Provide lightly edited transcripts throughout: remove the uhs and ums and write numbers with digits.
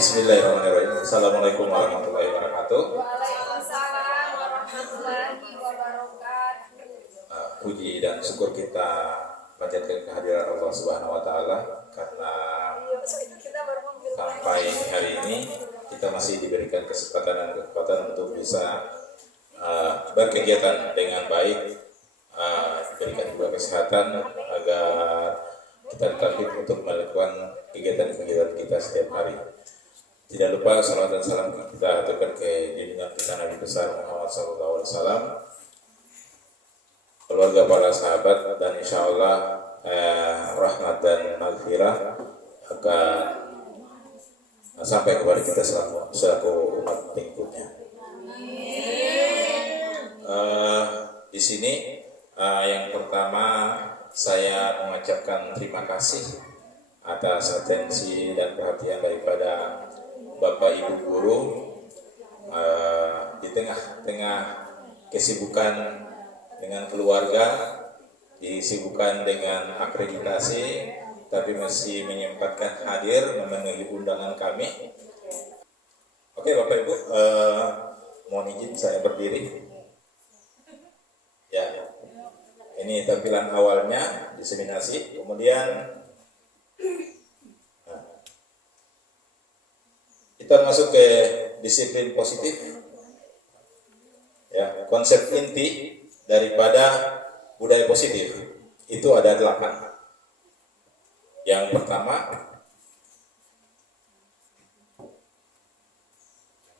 Bismillahirrahmanirrahim. Assalamualaikum warahmatullahi wabarakatuh. Waalaikumsalam warahmatullahi wabarakatuh. Puji dan syukur kita panjatkan kehadiran Allah Subhanahu wa taala karena sampai hari ini kita masih diberikan kesempatan dan kekuatan untuk bisa berkegiatan dengan baik, diberikan juga kesehatan agar kita tertarik untuk melakukan kegiatan-kegiatan kita setiap hari. Tidak lupa salawat dan salam kita aturkan ke junjungan kita Nabi besar Muhammad SAW, keluarga, para sahabat, dan insya Allah rahmat dan maghfirah akan sampai kepada kita selaku umat pengikutnya. Di sini yang pertama saya mengucapkan terima kasih atas atensi dan perhatian daripada Bapak Ibu guru di tengah-tengah kesibukan dengan keluarga, disibukkan dengan akreditasi, tapi masih menyempatkan hadir memenuhi undangan kami. Oke Bapak Ibu, mohon izin saya berdiri. Ya, ini tampilan awalnya diseminasi, kemudian kita masuk ke disiplin positif. Ya, konsep inti daripada budaya positif itu ada 8. Yang pertama,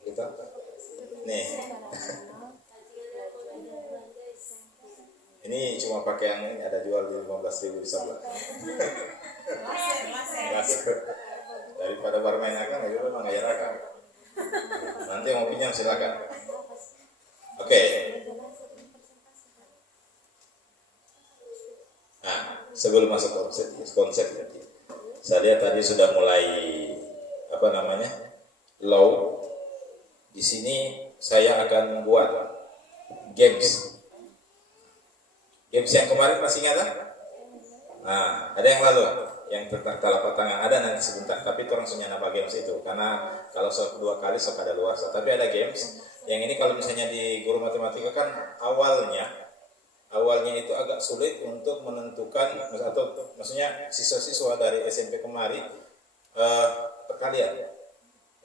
kita nih, ini cuma pakaian ini ada jual di 15.000 di sebelah. Daripada bermain akan, ayo memang gaya akan. Nanti mau pinjam silakan. Oke. Nah, sebelum masuk konsep tadi, saya lihat tadi sudah mulai low. Di sini saya akan buat games. Games yang kemarin masih ingat kan? Nah, ada yang lalu yang tentang telapak tangan ada nanti sebentar, tapi itu langsung nama games itu karena kalau sok 2 kali sok ada luar, tapi ada games yang ini kalau misalnya di guru matematika kan awalnya itu agak sulit untuk menentukan atau maksudnya siswa-siswa dari SMP kemarin perkalian,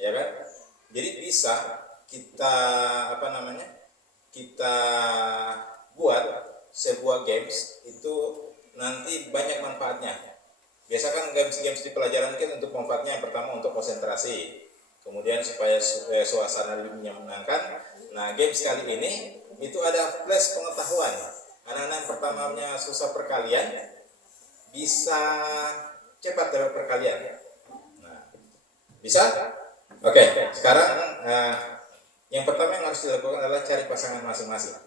ya kan? Jadi bisa kita kita buat sebuah games itu nanti banyak manfaatnya. Biasa kan games di pelajaran kan untuk manfaatnya yang pertama untuk konsentrasi, kemudian supaya suasana lebih menyenangkan. Nah, games kali ini itu ada flash pengetahuan. Anak-anak pertamanya susah perkalian bisa cepat dapat perkalian. Nah, bisa? Oke, sekarang yang pertama yang harus dilakukan adalah cari pasangan masing-masing.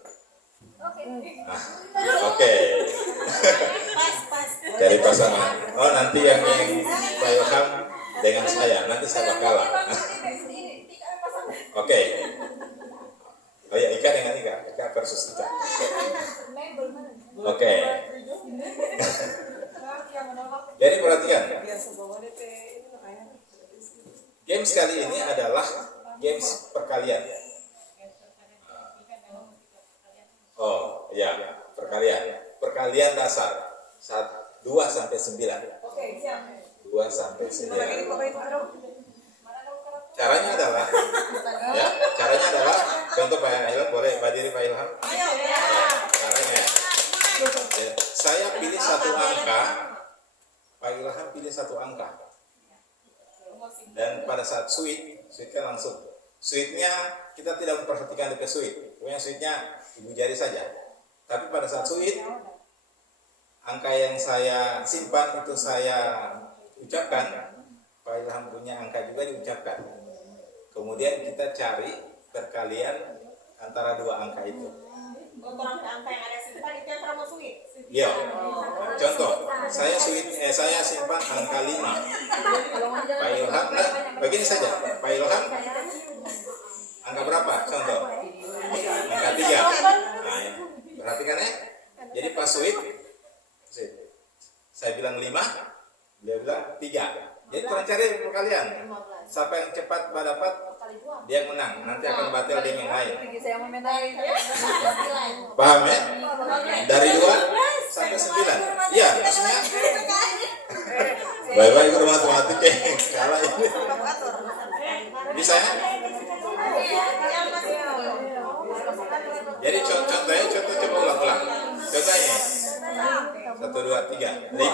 Oke. Cari pasangan. Oh, nanti yang Pak Ilham dengan saya, nanti saya bakal. Oke. Oh ya, Ika dengan Ika versus Ika. Oke. Jadi perhatikan. Games kali ini adalah games perkalian. Oh, ya, perkalian dasar 2 sampai 9. Oke, siap. 2 sampai 9. Caranya adalah contoh Pak Ilham, boleh berdiri Pak Ilham? Caranya. Ya, saya pilih 1 angka, Pak Ilham pilih 1 angka. Dan pada saat switch-nya langsung. Switch-nya kita tidak memperhatikan DP switch. Pokoknya switch-nya ibu jari saja. Tapi pada saat switch, angka yang saya simpan itu saya ucapkan, Pak Ilham punya angka juga diucapkan. Kemudian kita cari perkalian antara 2 angka itu. Untuk angka yang ada simpan itu yang termasuk switch. Iya. Contoh, saya simpan angka 5. Pak Ilham, begini saja. Pak Ilham, angka berapa? Contoh. Angka 3. Nah, perhatikan ya. Jadi pas switch, saya bilang 5, dia bilang 3. Jadi kurang cari perkalian. siapa yang cepat dapat dia yang menang. Nanti akan batal dia yang lain. Paham ya? Dari 2 sampai 9. Iya, maksudnya. Bye-bye guru matematika kalah ini. Bisa ya? Jadi contohnya coba ulang-ulang. Contohnya 1, 2, 3, 5, 10.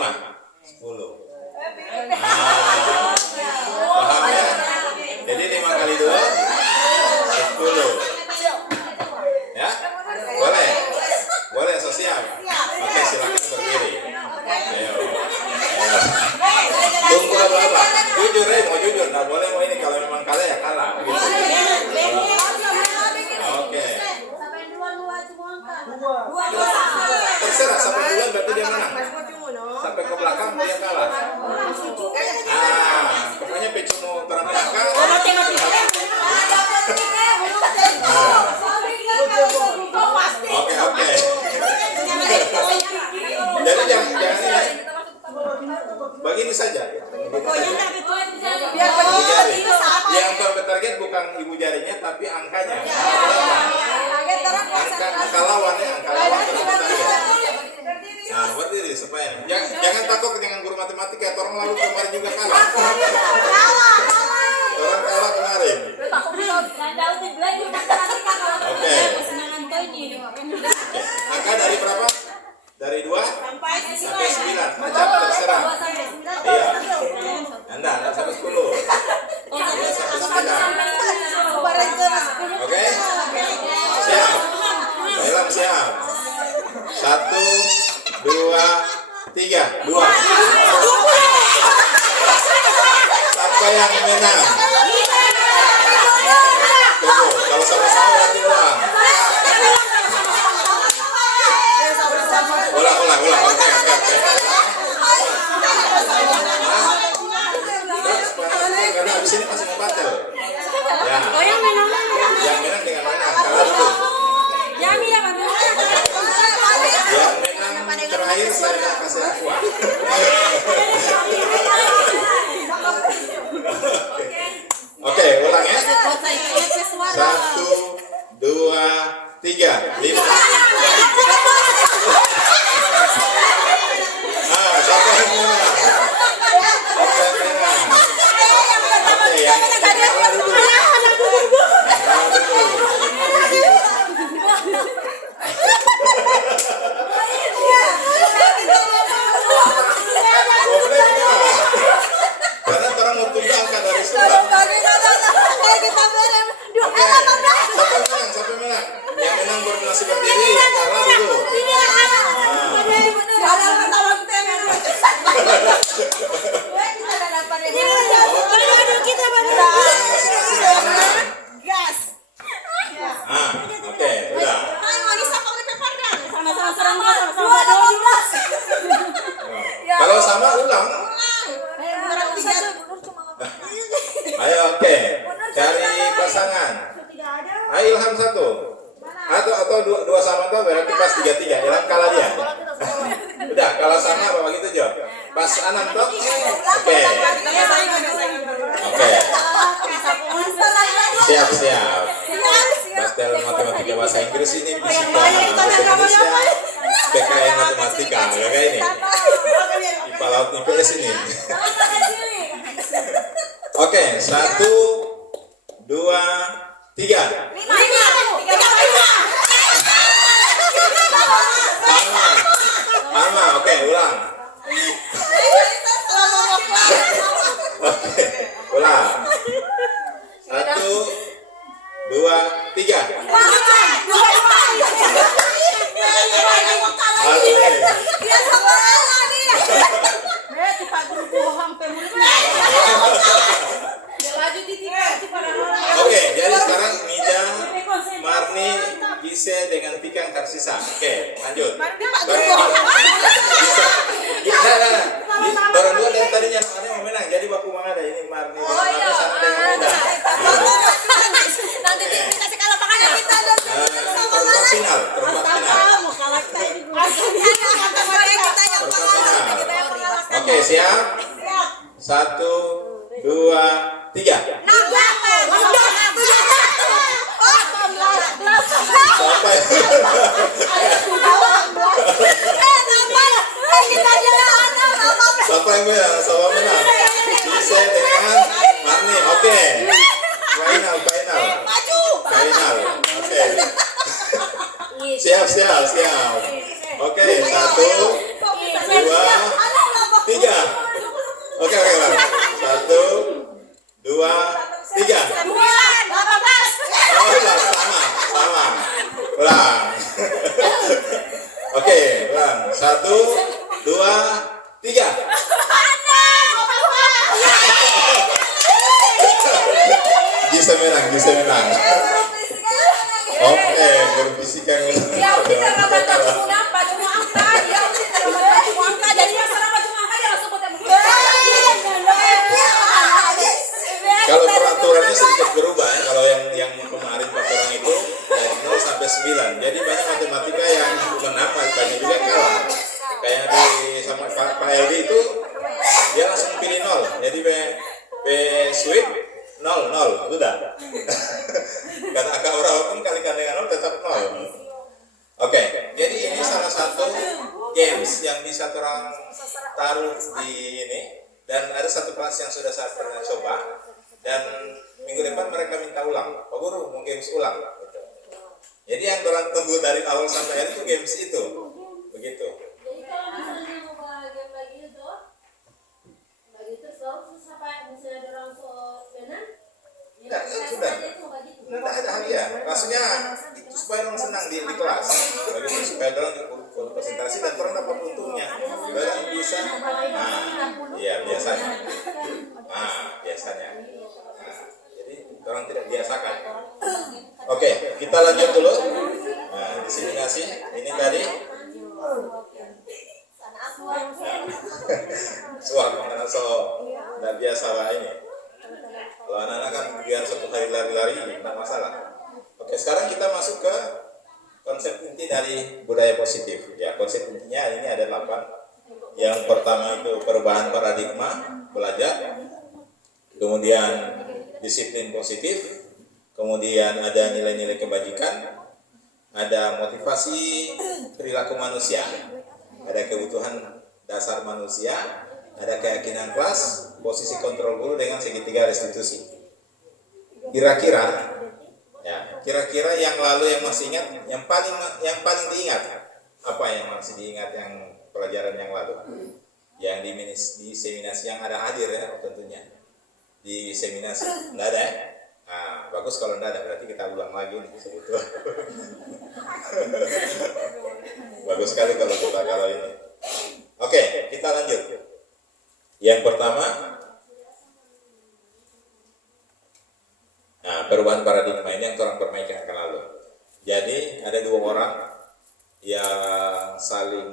Paham ya? Jadi 5 kali 2 10. Ya? Boleh? Boleh sosial? Oke, silakan berdiri. Ayo. Tunggu apa? Jujur mau jujur. Nggak boleh mau ini. Kalau memang kalah ya kalah. Gitu. Oke. Terserah sampai duluan berarti dia menang. Sampai ke belakang dia kalah. Pokoknya pecumu terang angka. Oke. Jadi jangan ya. Begini saja. Biar ibu jari. Yang target bukan ibu jarinya tapi angkanya. Angka lawan ya, angka lawan target. Nah, berdiri supaya jangan takut dengan guru matematika. Orang lalu kemarin juga kalah. Orang kalah kemarin. Oke. Angka dari berapa? Dari 2 sampai 9. Macam terserah. Iya. Anda sampai 10. 2 sampai 9. Oke? Siap. Dalam siap. 1, 2, 3. 2. Siapa yang menang? Tunggu. Kalau sama-sama berarti ulang. Ulang. Oke. Karena abis ini masih mau batal. Ya. Yang menang dengan mana? Kalah dulu. Yang menang terakhir saya akan kasih aqua. Oke, ulang ya. 1, 2, 3, 5. Siapa yang menang? Oke, yang kalah dulu. Karena orang mau tunggu angka dari surat. Siapa menang? Yang menang bernasib berdiri, yang kalah dulu. Oke, udah. Kalau sama ulang. Ayo, oke. Cari pasangan. Ayo Ilham 1. Atau dua sama tuh berarti pas 3-3. Ilham kalah dia. Udah, kalau sama apa begitu Jo? Pas 6 tuh. Oke. Siap. Pastel matematika bahasa Inggris ini fisika bahasa Indonesia. PKN matematika kayak ini. IPA laut IPS ini. Oke, 1, 2, 3. Mama, oke, ulang. Oke, ulang. 1, 2, 3. Oke, jadi sekarang Mida, Marni, Gise dengan Tika yang tersisa. Oke, lanjut. Orang dua dari tadinya ada yang menang, jadi baku mana ada ini Marni dengan sama dengan Mida. Nanti dikasih kalah pakai kita dan perempat final. Oke, siap. 1, 2, 3. Sampai sampai yang sama menang. Bisa dengan Marni. Oke. Final. Oke. Siap. Oke, 1, 2, 3. Oke. 1, 2, 3. Oh, sama. Ulang. Oke, ulang. 1, 2, 3. Bisa menang. Oke, berfisikan. Kalau peraturannya sedikit berubah, kalau yang kemarin paparan itu dari 0 sampai 9. Jadi banyak matematika yang menang, banyak juga kalah. Kayak di sama Pak LD itu dia langsung pilih 0. Jadi P sweep 0 sudah. Karena angka berapapun kalikan dengan 0 tetap 0. Oke, jadi ini salah satu games yang bisa orang taruh di ini, dan ada satu kelas yang sudah saya pernah coba, dan minggu depan mereka minta ulang. Pak Guru mau games ulang gitu. Jadi yang orang tunggu dari awal sampai akhir itu games itu begitu. Jadi kalau misalnya mau game lagi itu sampai misalnya ada orang menang, Sudah. Tidak ada hadiah. Maksudnya itu supaya orang senang di kelas. Begitu supaya orang presentasi dan orang dapat untungnya. Orang bisa. Iya biasanya. Biasanya. Jadi orang tidak biasakan. Oke, kita lanjut dulu. Diseminasi ini tadi. Suara mengenai tidak biasa lah ini. Kalau anak-anak kan biar satu hari lari-lari, tidak masalah. Oke, sekarang kita masuk ke konsep inti dari budaya positif. Ya, konsep intinya ini ada 8. Yang pertama itu perubahan paradigma belajar, kemudian disiplin positif, kemudian ada nilai-nilai kebajikan, ada motivasi perilaku manusia, ada kebutuhan dasar manusia, ada keyakinan kelas, posisi kontrol guru dengan segitiga restitusi. Kira-kira yang lalu yang masih ingat, yang paling diingat apa yang masih diingat yang pelajaran yang lalu, yang di seminasi yang ada hadir ya tentunya di seminasi nggak ada. Bagus kalau nggak ada, berarti kita ulang lagi nih sebetulnya. Bagus sekali kalau ini. Oke, kita lanjut. Yang pertama, perubahan paradigma ini yang orang permainkan akan lalu. Jadi ada 2 orang yang saling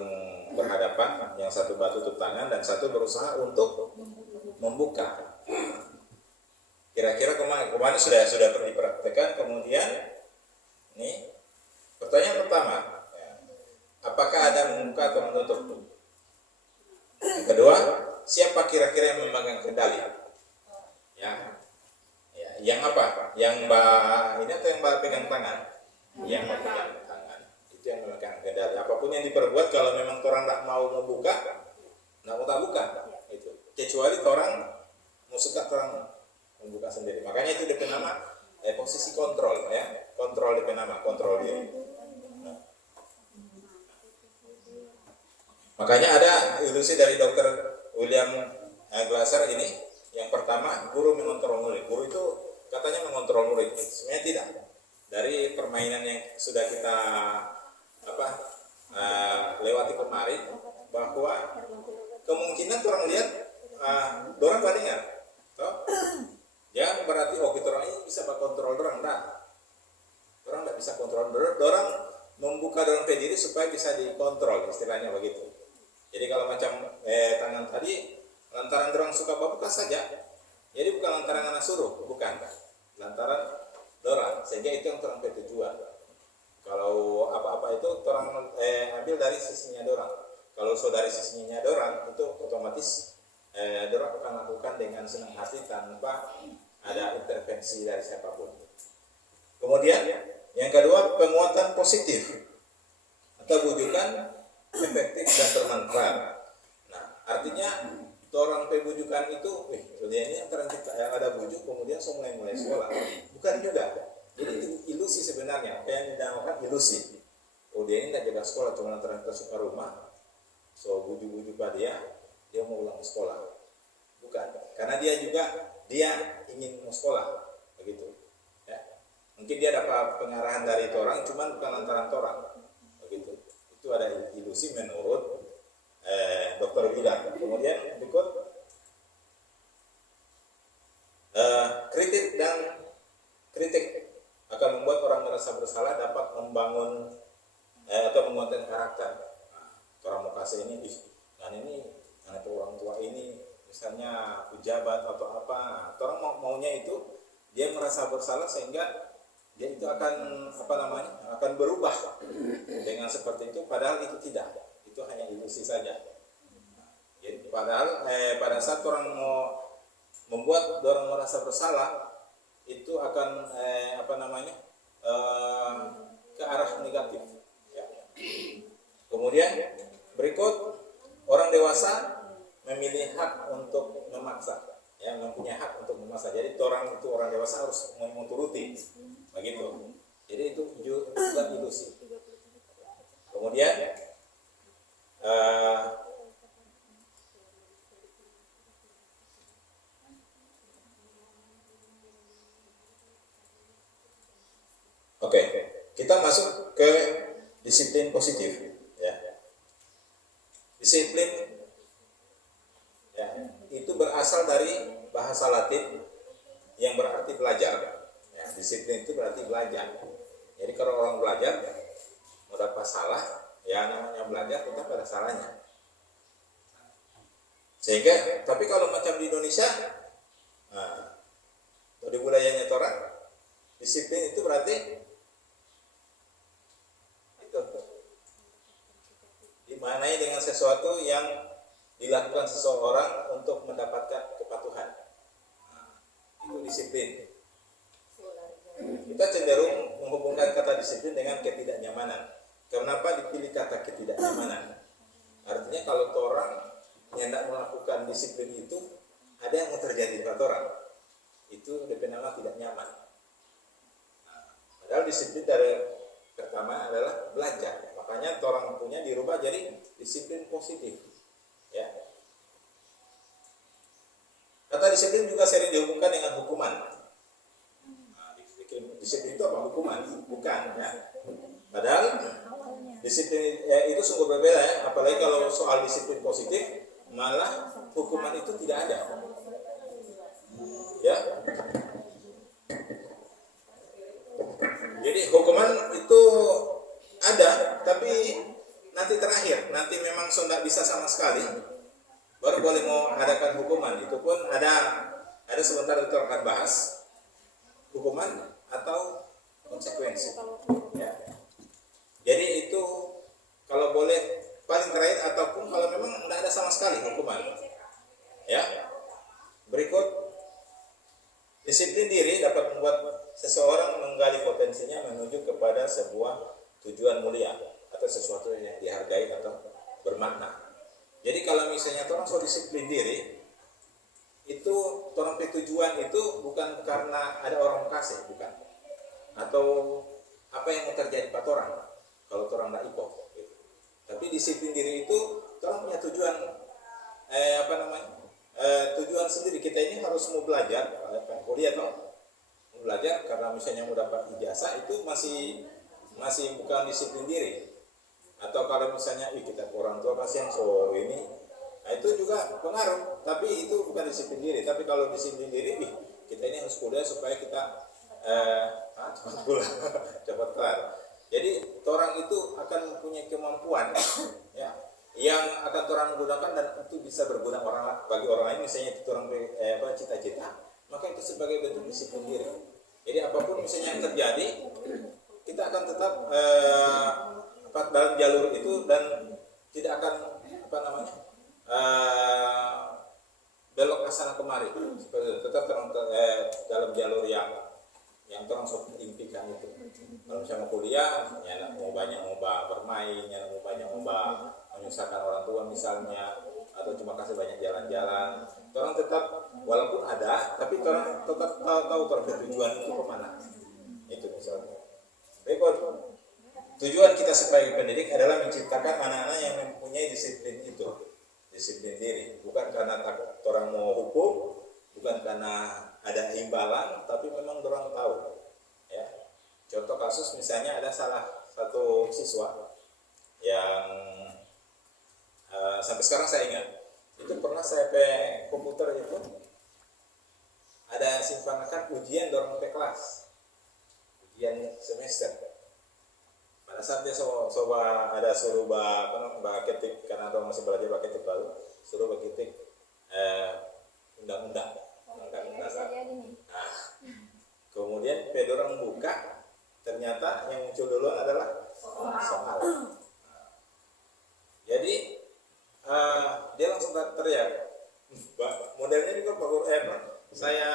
berhadapan, yang satu batu tutup tangan dan satu berusaha untuk membuka. Kira-kira kemarin sudah dipraktekkan. Kemudian ini pertanyaan pertama, apakah ada membuka atau menutup? Yang kedua, siapa kira-kira yang memegang kendali? Yang apa? Yang Mbak ini atau yang Mbak pegang tangan? Yang pegang tangan. Itu yang memegang kendali. Apapun yang diperbuat, kalau memang orang tidak mau membuka, tidak mau buka. Itu. Kecuali orang mau suka orang membuka sendiri. Makanya itu DP nama posisi kontrol ya. Kontrol DP nama, kontrol diri. Makanya ada ilusi dari Dr. William Glasser ini. Yang pertama, guru mengontrol murid. Guru itu katanya mengontrol murid. Sebenarnya tidak. Dari permainan yang sudah kita lewati kemarin, bahwa kemungkinan orang lihat orang bandingan. Ya berarti kita orang ini bisa kontrol orang. Orang tidak bisa kontrol orang membuka orang diri supaya bisa dikontrol, istilahnya begitu. Jadi kalau macam tangan tadi, lantaran orang suka buka saja. Jadi bukan lantaran anak suruh, bukan. Lantaran orang, sehingga itu yang orang tujuan. Kalau apa-apa itu orang ambil dari sisinya orang. Kalau dari sisinya orang, itu otomatis orang akan lakukan dengan senang hati tanpa ada intervensi dari siapapun. Kemudian yang kedua, penguatan positif atau bujukan efektif dan bermanfaat. Nah, artinya orang bujukan itu, dia ini ada bujuk kemudian mulai sekolah. Bukan juga. Jadi itu ilusi sebenarnya, apa yang dinamakan ilusi. Oh, dia ini tidak jaga sekolah, cuma ternyata suka rumah. So bujuk-bujuk dia mau ulang ke sekolah. Bukan, karena dia ingin mau sekolah, begitu. Ya. Mungkin dia dapat pengarahan dari orang, cuman bukan lantaran orang, begitu. Itu ada ilusi menurut Dr. William. Kemudian berikut kritik akan membuat orang merasa bersalah, dapat membangun atau menguatkan karakter. Orang mau kasih ini, anak orang tua ini misalnya pejabat atau apa, orang maunya itu dia merasa bersalah sehingga dia itu akan berubah dengan seperti itu, padahal itu tidak, itu hanya ilusi saja. Jadi padahal pada saat orang mau membuat orang merasa bersalah itu akan ke arah negatif. Ya. Kemudian berikut, orang dewasa memilih hak untuk memaksa, ya, mempunyai hak untuk memaksa. Jadi orang dewasa harus menuruti, begitu. Jadi itu juga ilusi. Kemudian oke, kita masuk ke disiplin positif, ya. Disiplin, ya, itu berasal dari bahasa Latin yang berarti belajar. Ya, disiplin itu berarti belajar. Jadi kalau orang belajar mau dapat salah, ya namanya belajar tetap ada salahnya. Sehingga, tapi kalau macam di Indonesia, di budayanya orang, disiplin itu berarti dimaknai dengan sesuatu yang dilakukan seseorang untuk mendapatkan kepatuhan. Itu disiplin. Kita cenderung menghubungkan kata disiplin dengan ketidaknyamanan. Kenapa dipilih kata ketidaknyamanan? Artinya kalau orang yang tidak melakukan disiplin itu, ada yang mau terjadi pada orang. Itu nama tidak nyaman. Padahal disiplin dari pertama adalah belajar. Makanya orang punya dirubah jadi disiplin positif. Ya. Kata disiplin juga sering dihubungkan dengan hukuman. Disiplin itu apa? Hukuman? Bukan, ya. Padahal disiplin itu sungguh berbeda, ya. Apalagi kalau soal disiplin positif, malah hukuman itu tidak ada. Ya. Jadi hukuman itu ada, tapi nanti terakhir, nanti memang sudah bisa sama sekali, baru boleh mau adakan hukuman. Itu pun ada sebentar itu akan bahas hukuman atau konsekuensi. Ya. Jadi itu kalau boleh paling terakhir, ataupun kalau memang tidak ada sama sekali hukuman. Ya. Berikut, disiplin diri dapat membuat seseorang menggali potensinya menuju kepada sebuah tujuan mulia atau sesuatu yang dihargai atau bermakna. Jadi kalau misalnya orang so disiplin diri, itu orang tujuan itu bukan karena ada orang kasih, bukan, atau apa yang mau terjadi pada orang kalau orang tidak ikut. Gitu. Tapi disiplin diri itu orang punya tujuan, tujuan sendiri. Kita ini harus mau belajar, kuliah atau mau belajar karena misalnya mau dapat ijazah, itu masih bukan disiplin diri. Atau kalau misalnya kita orang tua kasihan so ini, nah itu juga pengaruh, tapi itu bukan disiplin diri. Tapi kalau disiplin diri, kita ini harus kuliah supaya kita cepat kelar. Jadi orang itu akan punya kemampuan, ya, yang akan orang gunakan dan itu bisa berguna bagi orang lain. Misalnya itu orang cita-cita, maka itu sebagai bentuk disiplin diri. Jadi apapun misalnya yang terjadi, kita akan tetap dalam jalur itu dan tidak akan belok ke sana kemari, seperti itu. Tetap dalam jalur yang terang impikan itu. Kalau misalnya mau kuliah, ya mau banyak mau bermain, ya mau banyak mau menyusahkan orang tua misalnya, atau cuma kasih banyak jalan-jalan. Orang tetap walaupun ada, tapi orang tetap tahu tujuan itu kemana. Itu misalnya. Berikut, tujuan kita sebagai pendidik adalah menciptakan anak-anak yang mempunyai disiplin itu, disiplin diri. Bukan karena takut orang mau hukum, bukan karena ada imbalan, tapi memang orang tahu. Ya. Contoh kasus misalnya ada salah satu siswa yang sampai sekarang saya ingat, itu pernah saya pakai komputer itu ada simpankan ujian dorong ke kelas, ujian semester. Pada saat dia coba ada suruh ketik, karena orang masih belajar ketik baru, suruh ketik undang-undang. Nah, kemudian pedorang buka, ternyata yang muncul dulu adalah soal. Jadi dia langsung teriak. Modelnya juga Pak Guru saya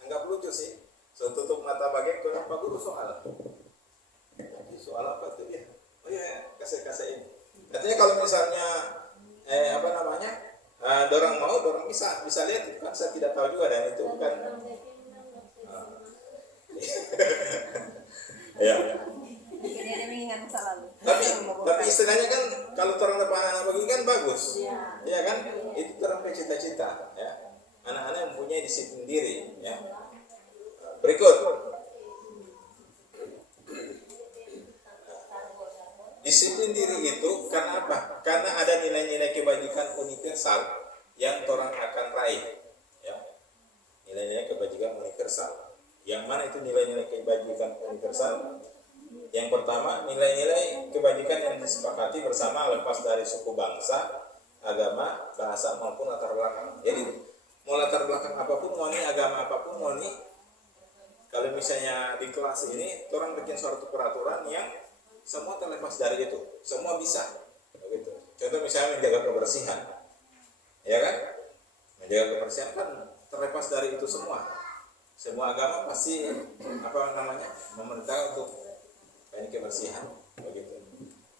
anggap lucu sih. So tutup mata bagian ke Pak Guru soal. Soal apa tuh ya? Oh iya, kasih ini. Katanya kalau misalnya dorang mau, dorang bisa lihat, kan saya tidak tahu juga dan itu bukan. Ya. Dia mengingat masa lalu. Tapi istilahnya kan kalau orang depan anak begini kan bagus, ya kan? Itu orang cita-cita, ya. Anak-anak yang mempunyai disiplin diri, ya. Berikut, disiplin diri itu karena apa? Karena ada nilai-nilai kebajikan universal yang orang akan raih, ya. Nilai-nilai kebajikan universal. Yang mana itu nilai-nilai kebajikan universal? Yang pertama, nilai-nilai kebajikan yang disepakati bersama lepas dari suku bangsa, agama, bahasa maupun latar belakang. Jadi mau latar belakang apapun, mau nih agama apapun, mau nih kalau misalnya di kelas ini orang bikin suatu peraturan yang semua terlepas dari itu, semua bisa, begitu. Contoh misalnya menjaga kebersihan, ya kan? Menjaga kebersihan kan terlepas dari itu semua. Semua agama pasti memerintah untuk ini kebersihan, begitu.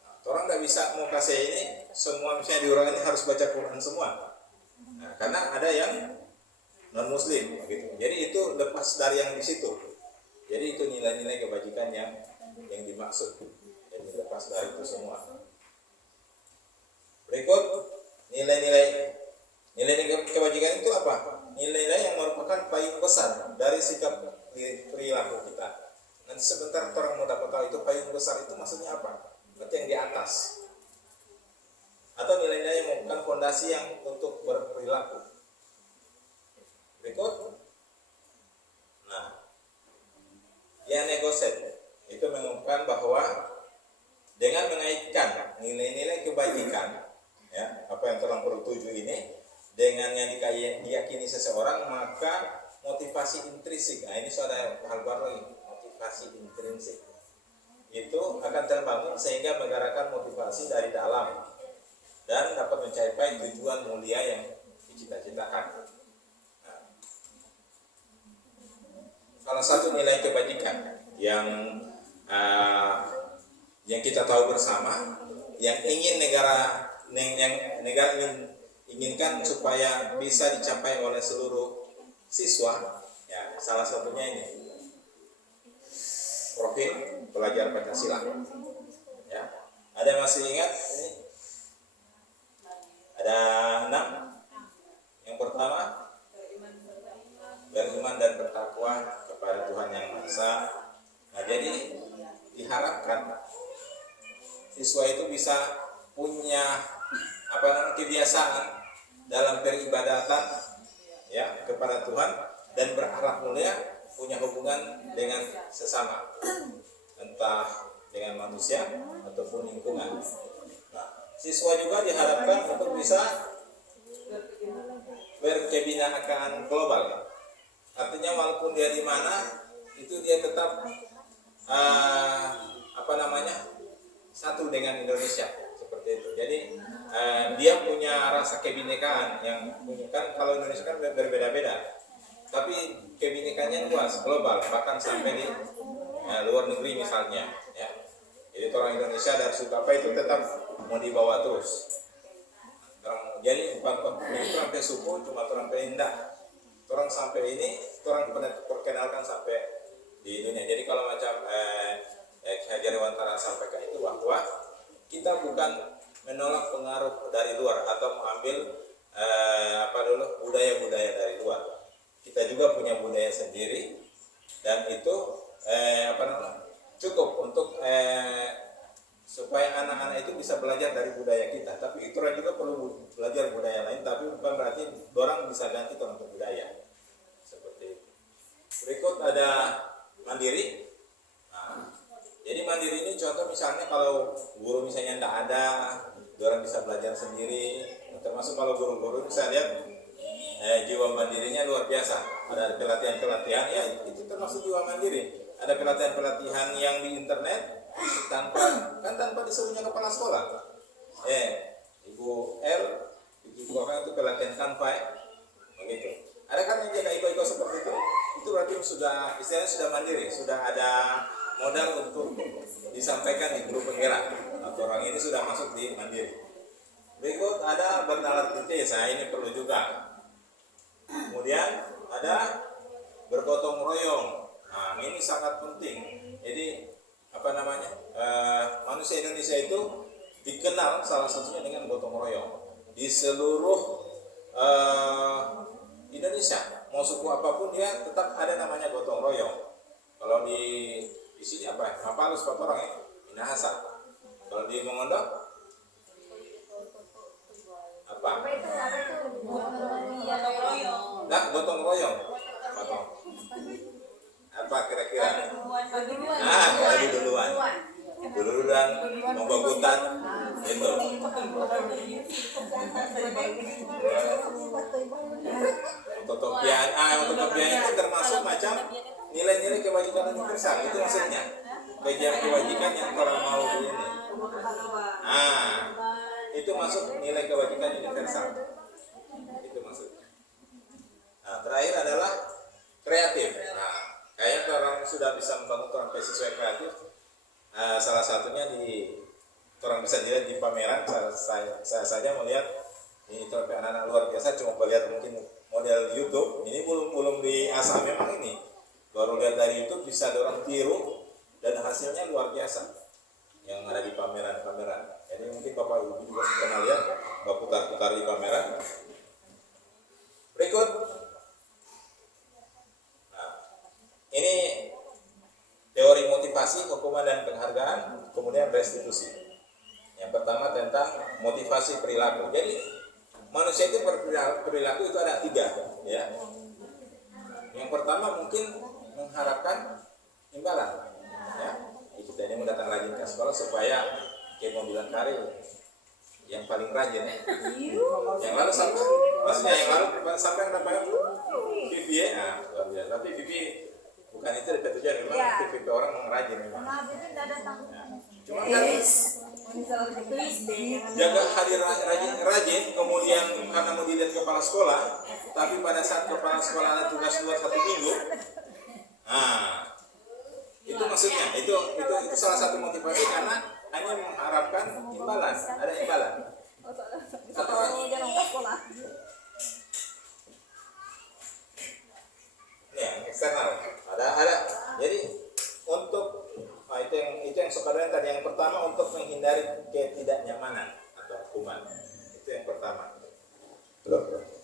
Nah, orang nggak bisa mau kasih ini semua misalnya di orang ini harus baca Quran semua. Nah, karena ada yang non Muslim, begitu. Jadi itu lepas dari yang di situ. Jadi itu nilai-nilai kebajikan yang dimaksud. Jadi lepas dari itu semua. Berikut nilai-nilai kebajikan itu apa? Nilai-nilai yang merupakan payung besar dari sikap perilaku kita. Nanti sebentar orang mau dapat tahu itu payung besar itu maksudnya apa? Berarti yang di atas. Atau nilai-nilai yang merupakan fondasi yang untuk berperilaku. Berikut. Nah, yang negosiasi itu mengungkapkan bahwa dengan mengaitkan nilai-nilai kebajikan, ya, apa yang telah bertuju ini dengan yang diyakini seseorang, maka motivasi intrinsik. Nah, ini sudah hal baru lagi, motivasi intrinsik itu akan terbangun sehingga menggerakkan motivasi dari dalam dan dapat mencapai tujuan mulia yang dicita-citakan. Nah, salah satu nilai kebajikan yang kita tahu bersama, yang ingin negara inginkan supaya bisa dicapai oleh seluruh siswa, ya, salah satunya ini profil pelajar Pancasila, ya. Ada masih ingat ini? Ada 6. Yang pertama, beriman dan bertakwa kepada Tuhan Yang Maha Esa. Nah, jadi diharapkan siswa itu bisa punya kebiasaan dalam peribadatan, ya, kepada Tuhan dan berakhlak mulia, punya hubungan dengan sesama, entah dengan manusia ataupun lingkungan. Nah, siswa juga diharapkan untuk bisa berkebinekaan global. Artinya walaupun dia di mana, itu dia tetap satu dengan Indonesia, seperti itu. Jadi dia punya rasa kebinekaan yang punya, kan kalau Indonesia kan berbeda-beda, tapi kebinekannya luas, global, bahkan sampai di luar negeri misalnya, ya. Jadi orang Indonesia dari suku apa itu tetap mau dibawa terus. Jadi bukan itu sampai suku, cuma orang Penda, orang sampai ini, orang perkenalkan sampai di dunia. Jadi kalau macam Hajar Dewantara sampaikan itu bahwa kita bukan menolak pengaruh dari luar atau mengambil budaya-budaya dari luar. Kita juga punya budaya sendiri dan itu cukup untuk supaya anak-anak itu bisa belajar dari budaya kita. Tapi itu juga perlu belajar budaya lain, tapi bukan berarti orang bisa ganti orang budaya. Seperti itu. Berikut ada mandiri. Nah, jadi mandiri ini contoh misalnya kalau guru misalnya tidak ada, orang bisa belajar sendiri. Termasuk kalau guru-guru bisa lihat jiwa mandirinya luar biasa. Ada pelatihan-pelatihan, ya itu termasuk jiwa mandiri. Ada pelatihan-pelatihan yang di internet tanpa disuruhnya kepala sekolah. Ibu L, ibu orang itu pelatihan tanpa, begitu. Ada kan yang jaga iko-iko seperti itu berarti sudah istilahnya sudah mandiri, sudah ada modal untuk disampaikan di grup penggerak atau orang ini sudah masuk di mandiri. Berikut ada bernalar di desa, ini perlu juga. Kemudian ada bergotong royong. Nah, ini sangat penting. Jadi manusia Indonesia itu dikenal salah satunya dengan gotong royong di seluruh Indonesia. Mau suku apapun dia tetap ada namanya gotong royong. Kalau di sini apa? Mapalus orang ya, Minahasa. Kalau di Mongondo apa? Nah, gotong royong. Apa kira-kira? Adu duluan. Duluan, membagutan, itu. Fotokopian itu termasuk macam nilai-nilai kewajiban universal, itu maksudnya. Kewajiban yang orang mau ini. Itu masuk nilai kewajiban universal. Itu maksudnya. Nah, terakhir adalah kreatif. Nah, kayaknya orang sudah bisa membangun orang siswa kreatif. Salah satunya orang bisa dilihat di pameran. Saya saja melihat ini trofi anak-anak luar biasa. Cuma melihat mungkin model YouTube. Ini belum diasah memang ini. Baru lihat dari YouTube bisa orang tiru dan hasilnya luar biasa. Yang ada di pameran. Jadi mungkin Bapak Ibu juga pernah lihat, Bapak putar-putar di pameran. Berikut. Nah, ini teori motivasi, hukuman dan penghargaan, kemudian restitusi. Yang pertama tentang motivasi perilaku. Jadi manusia itu perilaku itu ada 3, ya. Yang pertama mungkin mengharapkan imbalan, ya. Kita ini mau datang rajin ke sekolah supaya kayak mau bilang Kari yang paling rajin, ya. Yang lalu sampai, maksudnya yang lalu sampai mendapatkan Vivi, ya. Nah, luar biasa. Tapi Vivi bukan itu tujuan, memang Vivi orang yang rajin memang. Cuma kan jaga hadir rajin, kemudian karena mau dilihat kepala sekolah, tapi pada saat kepala sekolah ada tugas luar 1 minggu, itu maksudnya, itu salah satu motivasi karena hanya mengharapkan imbalan, ada imbalan. Ya, eksternal, ada. Jadi untuk itu yang sekarang tadi yang pertama untuk menghindari ketidaknyamanan atau hukuman. Itu yang pertama.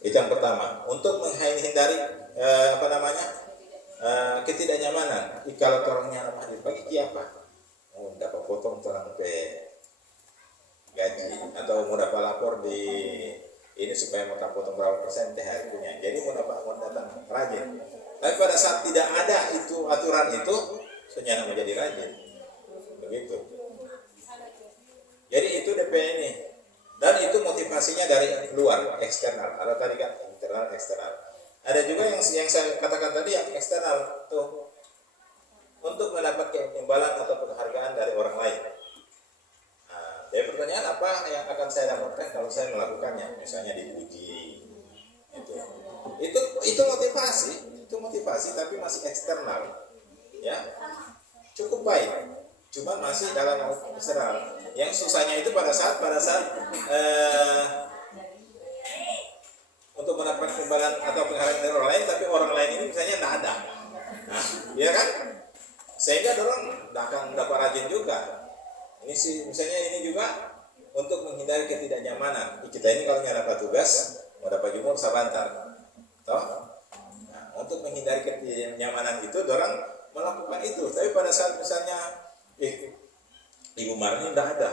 Itu yang pertama. Untuk menghindari ketidaknyamanan. Kalau orangnya hadir pagi apa? Mau dapat potong orang gaji atau mau dapat lapor di ini supaya mau dapat potong berapa persen THR punya. Jadi mau datang rajin. Tapi pada saat tidak ada itu aturan itu, senyana menjadi rajin. Begitu. Jadi itu DP ini. Dan itu motivasinya dari luar, eksternal. Ada tadi kan internal, eksternal. Ada juga yang saya katakan tadi yang eksternal tuh untuk mendapatkan imbalan atau penghargaan dari orang lain. Nah, dari pertanyaan apa apa yang akan saya dapatkan kalau saya melakukannya, misalnya dipuji, itu motivasi tapi masih eksternal, ya cukup baik, cuma masih dalam eksternal. Yang susahnya itu pada saat untuk mendapatkan imbalan atau penghargaan dari orang lain, tapi orang lain ini misalnya tidak ada, nah, ya kan, sehingga orang tidak akan dapat rajin juga. Ini sih misalnya ini juga untuk menghindari ketidaknyamanan. Kita ini kalau nggak dapat tugas, mau dapat jumur sabantar, toh. Nah, untuk menghindari ketidaknyamanan itu, orang melakukan itu. Tapi pada saat misalnya, Ibu Marni tidak ada,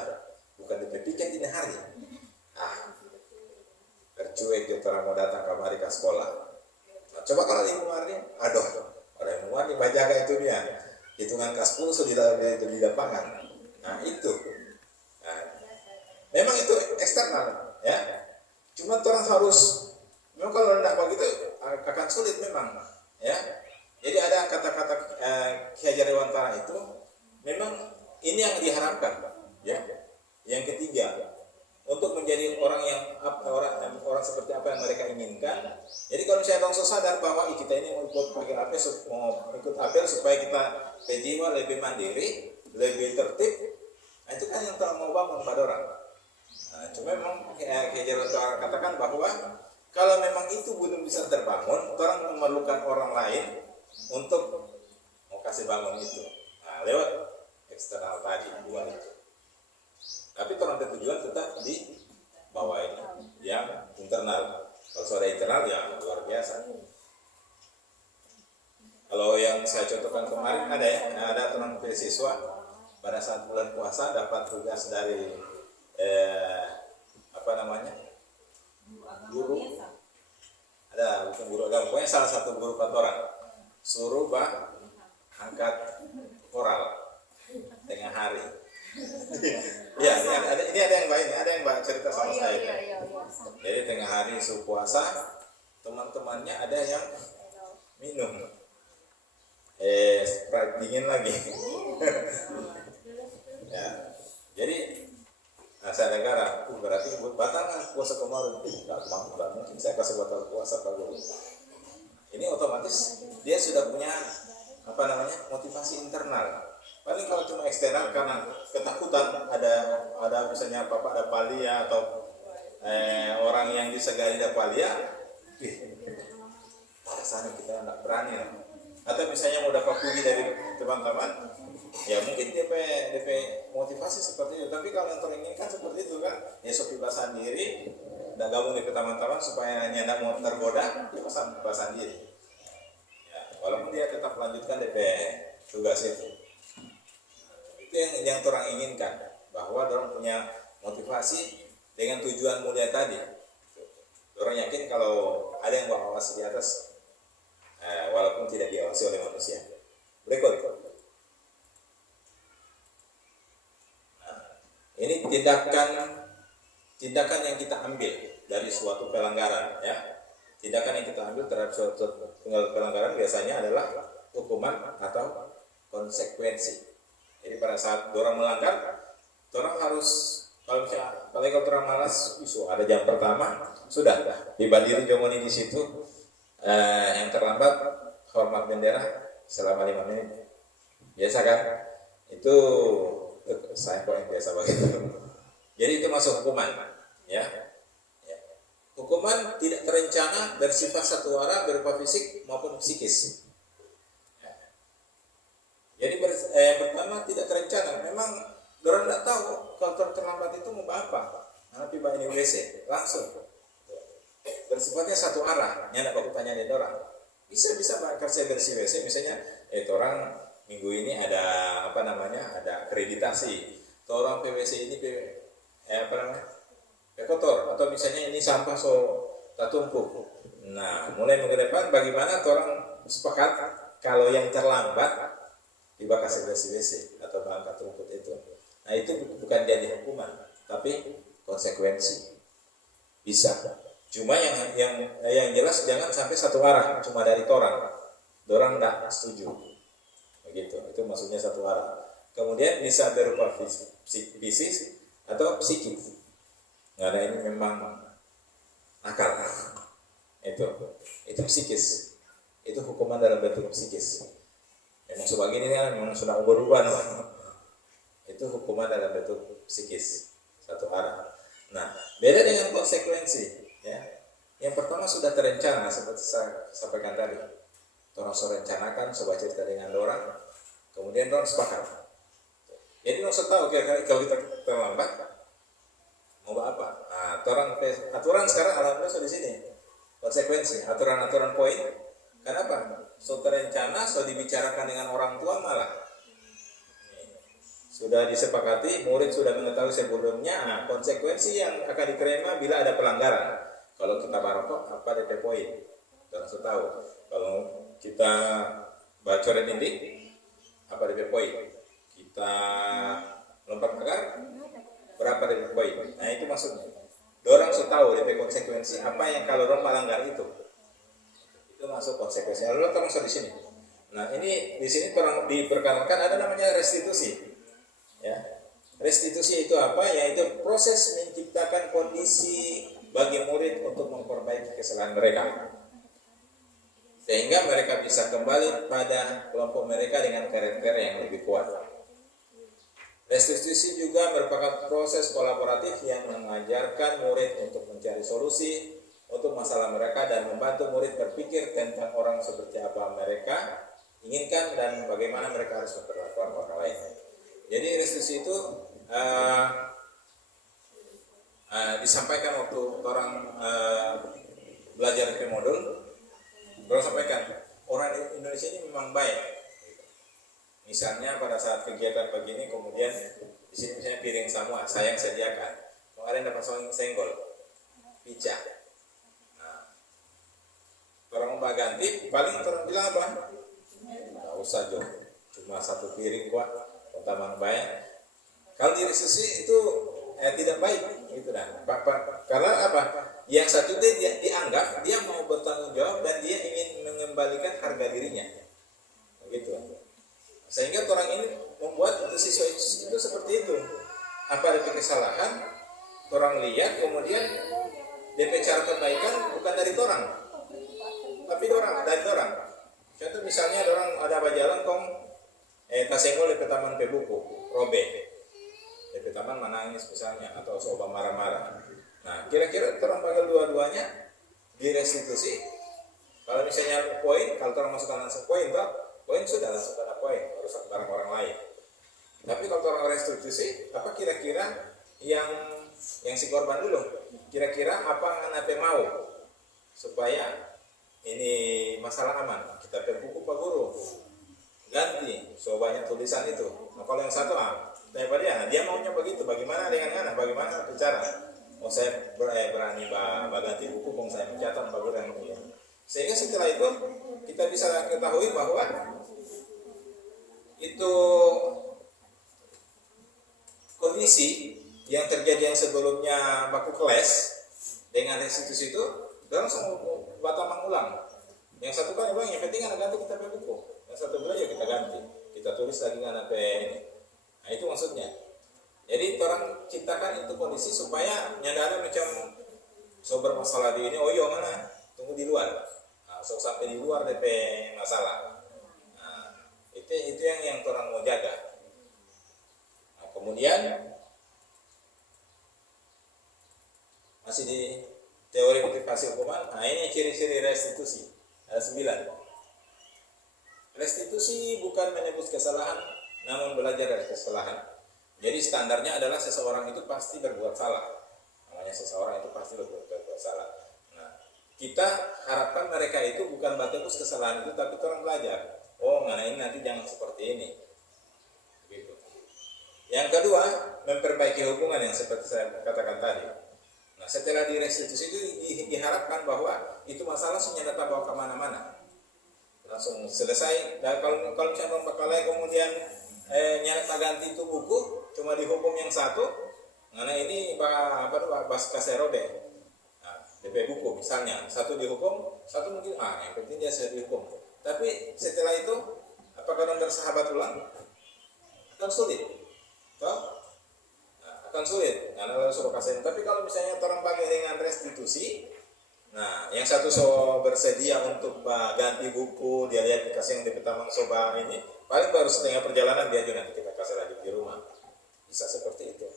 bukan dipikir ini hari. Tercuek dia orang mau datang kemari ke sekolah. Nah, coba kalau Ibu Marni, aduh, orang Ibu Marni bajaga itu dia. Hitungan kas 10 sudah di lapangan. Nah itu, nah, memang itu eksternal, ya. Cuma orang harus, memang kalau tidak begitu akan sulit memang, ya. Jadi ada kata-kata Ki Hajar Dewantara itu, memang ini yang diharapkan, ya. Yang ketiga, untuk menjadi orang orang seperti apa yang mereka inginkan. Jadi kalau misalnya bangsa sadar bahwa kita ini mau ikut apel supaya kita jiwa lebih mandiri, lebih tertib, nah, itu kan yang telah mau bangun pada orang. Nah, cuma memang Hajar katakan bahwa kalau memang itu belum bisa terbangun, orang memerlukan orang lain untuk mau kasih bangun itu. Nah, lewat eksternal tadi dua itu. Tapi orang tujuan tetap di bawah ini yang internal. Kalau sudah internal ya luar biasa. Kalau yang saya contohkan kemarin ada teman beasiswa pada saat bulan puasa dapat tugas dari guru, ada bukan guru agama, pokoknya salah satu guru kantoran suruh angkat koral tengah hari. Ya, ini ada yang cerita sama saya. Jadi tengah hari subuh puasa, teman-temannya ada yang minum Sprite dingin lagi. Ya, jadi saya negara, berarti batal puasa kemarin. Tidak mungkin saya kasih batal puasa Pak Guru. Ini otomatis dia sudah punya motivasi internal. Paling kalau cuma eksternal karena ketakutan ada misalnya ada palia atau orang yang disegani ada palia, pada sana kita tidak berani lah. Atau misalnya mau dapat puji dari teman-teman, ya mungkin DP motivasi seperti itu. Tapi kalau yang teringinkan seperti itu kan, ya kebebasan diri, tidak gabung dengan teman-teman supaya tidak mau tergoda, dia kebebasan diri. Ya, walaupun dia tetap melanjutkan DP tugas itu. Itu yang orang inginkan, bahwa orang punya motivasi dengan tujuan mulia tadi. Orang yakin kalau ada yang berawasi di atas, walaupun tidak diawasi oleh manusia. Berikut. Nah, ini tindakan yang kita ambil dari suatu pelanggaran, ya. Tindakan yang kita ambil terhadap suatu pelanggaran biasanya adalah hukuman atau konsekuensi. Jadi pada saat orang melanggar, orang harus kalau orang malas, ada jam pertama sudah dibandiri jomoni di situ. Yang terlambat hormat bendera selama 5 menit. Biasa kan? Itu saya kok yang biasa begitu. Jadi itu masuk hukuman, ya. Hukuman tidak terencana, bersifat satu arah, berupa fisik maupun psikis. Jadi yang pertama tidak terencana. Memang orang tidak tahu kalau terlambat itu mau apa. Nah, tiba ini WC langsung. Bersifatnya satu arah. Nyana aku tanya dari orang. Bisa kerja bersih WC. Misalnya, orang minggu ini ada ada akreditasi. Orang PWC ini kotor. Atau misalnya ini sampah tak tumpuk. Nah, mulai minggu depan bagaimana orang sepakat kalau yang terlambat tiba kasih bersih WC atau angkat rumput itu. Nah itu bukan jadi hukuman, tapi konsekuensi. Bisa. Cuma yang jelas jangan sampai satu arah, cuma dari orang tidak setuju. Begitu. Itu maksudnya satu arah. Kemudian bisa berupa fisik atau psikis. Karena ini memang nakal. Itu psikis. Itu hukuman dalam bentuk psikis. Memang sebagian ini kan memang sudah berubah, no? Itu hukuman dalam bentuk psikis satu arah. Nah, beda dengan konsekuensi, ya. Yang pertama sudah terencana seperti saya sampaikan tadi. Orang sudah rencanakan, coba cerita dengan orang, kemudian orang sepakat. Jadi orang tahu kalau kita terlambat, mau apa? Nah, aturan sekarang alhamdulillah sudah di sini. Konsekuensi, aturan-aturan poin. Kenapa? So terencana, so dibicarakan dengan orang tua malah. Sudah disepakati, murid sudah mengetahui sebelumnya. Nah, konsekuensi yang akan diterima bila ada pelanggaran. Kalau kita barokok, apa DP poin? Kita langsung tahu. Kalau kita bacoret ini, apa DP poin? Kita lompat pagar, berapa DP poin? Nah, itu maksudnya. Dorang sudah tahu DP konsekuensi apa yang kalau orang melanggar itu. Itu masuk konsekuensi. Lalu terus di sini. Nah, ini di sini orang diperkenalkan ada namanya restitusi. Ya. Restitusi itu apa? Yaitu proses menciptakan kondisi bagi murid untuk memperbaiki kesalahan mereka. Sehingga mereka bisa kembali pada kelompok mereka dengan karakter yang lebih kuat. Restitusi juga merupakan proses kolaboratif yang mengajarkan murid untuk mencari solusi untuk masalah mereka dan membantu murid berpikir tentang orang seperti apa mereka inginkan dan bagaimana mereka harus memperlakukan orang lain. Jadi restitusi itu disampaikan waktu orang belajar di modul, orang sampaikan orang Indonesia ini memang baik. Misalnya pada saat kegiatan begini, kemudian di sini misalnya piring semua saya yang sediakan, kemarin dapat senggol, pica. Nah, orang mau ganti, paling orang bilang apa? Nggak usah Jo, cuma satu piring kok, pertama baik. Kalau di restitusi itu tidak baik, gitu dan karena apa? Yang satu dia dianggap dia mau bertanggung jawab dan dia ingin mengembalikan harga dirinya, begitu. Sehingga orang ini membuat untuk siswa itu seperti itu. Apa ada kesalahan, orang lihat kemudian DP cara perbaikan bukan dari orang, tapi dari orang. Contoh misalnya orang ada bajalan kong tasenggol di taman pebuku, robek. Di taman menangis misalnya atau coba marah-marah. Nah, kira-kira orang panggil dua-duanya di restitusi. Kalau misalnya poin, kalau orang masukkan langsung poin, poin sudah langsung kena poin, harus barang orang lain. Tapi kalau orang restitusi, apa kira-kira yang si korban dulu? Kira-kira apa yang mau supaya ini masalah aman? Kita berbuku Pak Guru, ganti, so banyak tulisan itu. Nah, kalau yang satu tanya pada dia maunya begitu. Bagaimana dengan anak? Bagaimana bicara? Oh saya berani ganti buku, kong saya mencatat Pak Guru yang mulia. Sehingga setelah itu kita bisa ketahui bahwa itu kondisi yang terjadi yang sebelumnya baku kelas dengan restitusi itu langsung batal mengulang. Yang satu kan yang penting anak ganti kita pakai buku, yang satu bilang ya kita ganti, kita tulis lagi dengan apa ini. Nah itu maksudnya. Jadi orang ciptakan itu kondisi supaya nyadar macam sumber masalah di ini. Oh iya mana? Tunggu di luar. Nah, sampai di luar DP masalah. Itu yang orang mau jaga. Nah, kemudian masih di teori motivasi hukuman. Nah ini ciri-ciri restitusi ada 9. Restitusi bukan menebus kesalahan, namun belajar dari kesalahan. Jadi standarnya adalah seseorang itu pasti berbuat salah. Namanya seseorang itu pasti berbuat salah. Nah, kita harapkan mereka itu bukan menebus kesalahan itu, tapi orang belajar. Oh, nah ini nanti jangan seperti ini. Gitu. Yang kedua, memperbaiki hubungan yang seperti saya katakan tadi. Nah, setelah direstitusi itu diharapkan bahwa itu masalah sudah datang bawa kemana-mana. Langsung selesai. Dan kalau misalnya orang bakalai kemudian nyata ganti itu buku, cuma dihukum yang satu. Nah ini bahas kaserobe. Nah, DP buku misalnya, satu dihukum, satu mungkin yang penting dia sudah dihukum. Tapi setelah itu, apakah orang bersahabat ulang? Kan sulit. Toh? Nah, akan sulit karena lalu suruh kasih. Tapi kalau misalnya orang pakai dengan restitusi, nah yang satu so bersedia untuk ganti buku, dia lihat dikasih yang di pertama soba ini, paling baru setengah perjalanan dia juga nanti kita kasih lagi di rumah. Bisa seperti itu.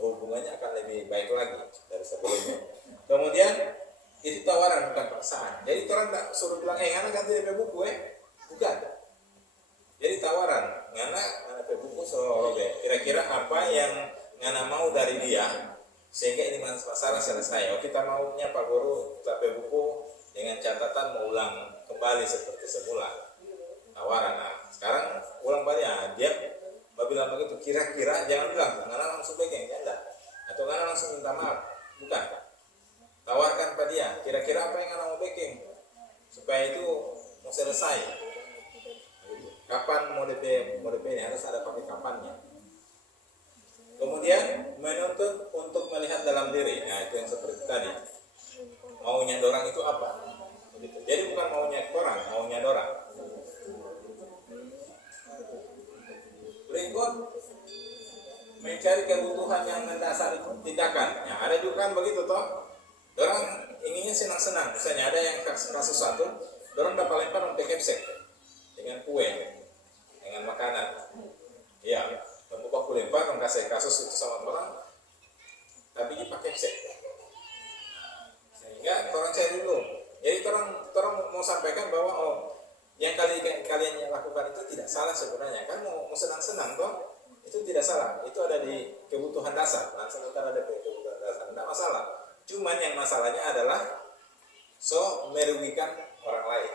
Hubungannya akan lebih baik lagi dari sebelumnya. Kemudian itu tawaran bukan paksaan. Jadi orang tak suruh bilang, ngana ganti DP buku bukan. Jadi tawaran, ngana DP buku so kira-kira apa yang ngana mau dari dia sehingga ini masalah selesai. Oh kita maunya Pak Guru DP buku dengan catatan mau ulang kembali seperti semula. Tawaran. Nah, sekarang ulang balik dia bilang begitu, kira-kira jangan bilang ngana langsung pegang, enggak. Atau ngana langsung minta maaf, bukan. Tawarkan pada dia, kira-kira apa yang ngana mau pegang supaya itu mau selesai. Kapan mau DP ini harus ada pakai kapannya. Kemudian menuntut untuk melihat dalam diri. Nah itu yang seperti tadi. Maunya dorang itu apa? Begitu. Jadi bukan maunya orang, maunya dorang. Berikut mencari kebutuhan yang mendasari tindakan. Yang ada juga kan begitu toh. Dorang inginnya senang-senang. Misalnya ada yang kasus satu, dorang dapat lempar untuk kepsek dengan kue, dengan makanan. Iya, kamu baku lempar orang kasih kasus itu sama orang, tapi dia pakai kepsek. Sehingga orang cari dulu. Jadi orang mau sampaikan bahwa yang kalian lakukan itu tidak salah sebenarnya. Kan mau senang-senang toh, itu tidak salah. Itu ada di kebutuhan dasar. Langsung ada di kebutuhan dasar, tidak masalah. Cuman yang masalahnya adalah merugikan orang lain.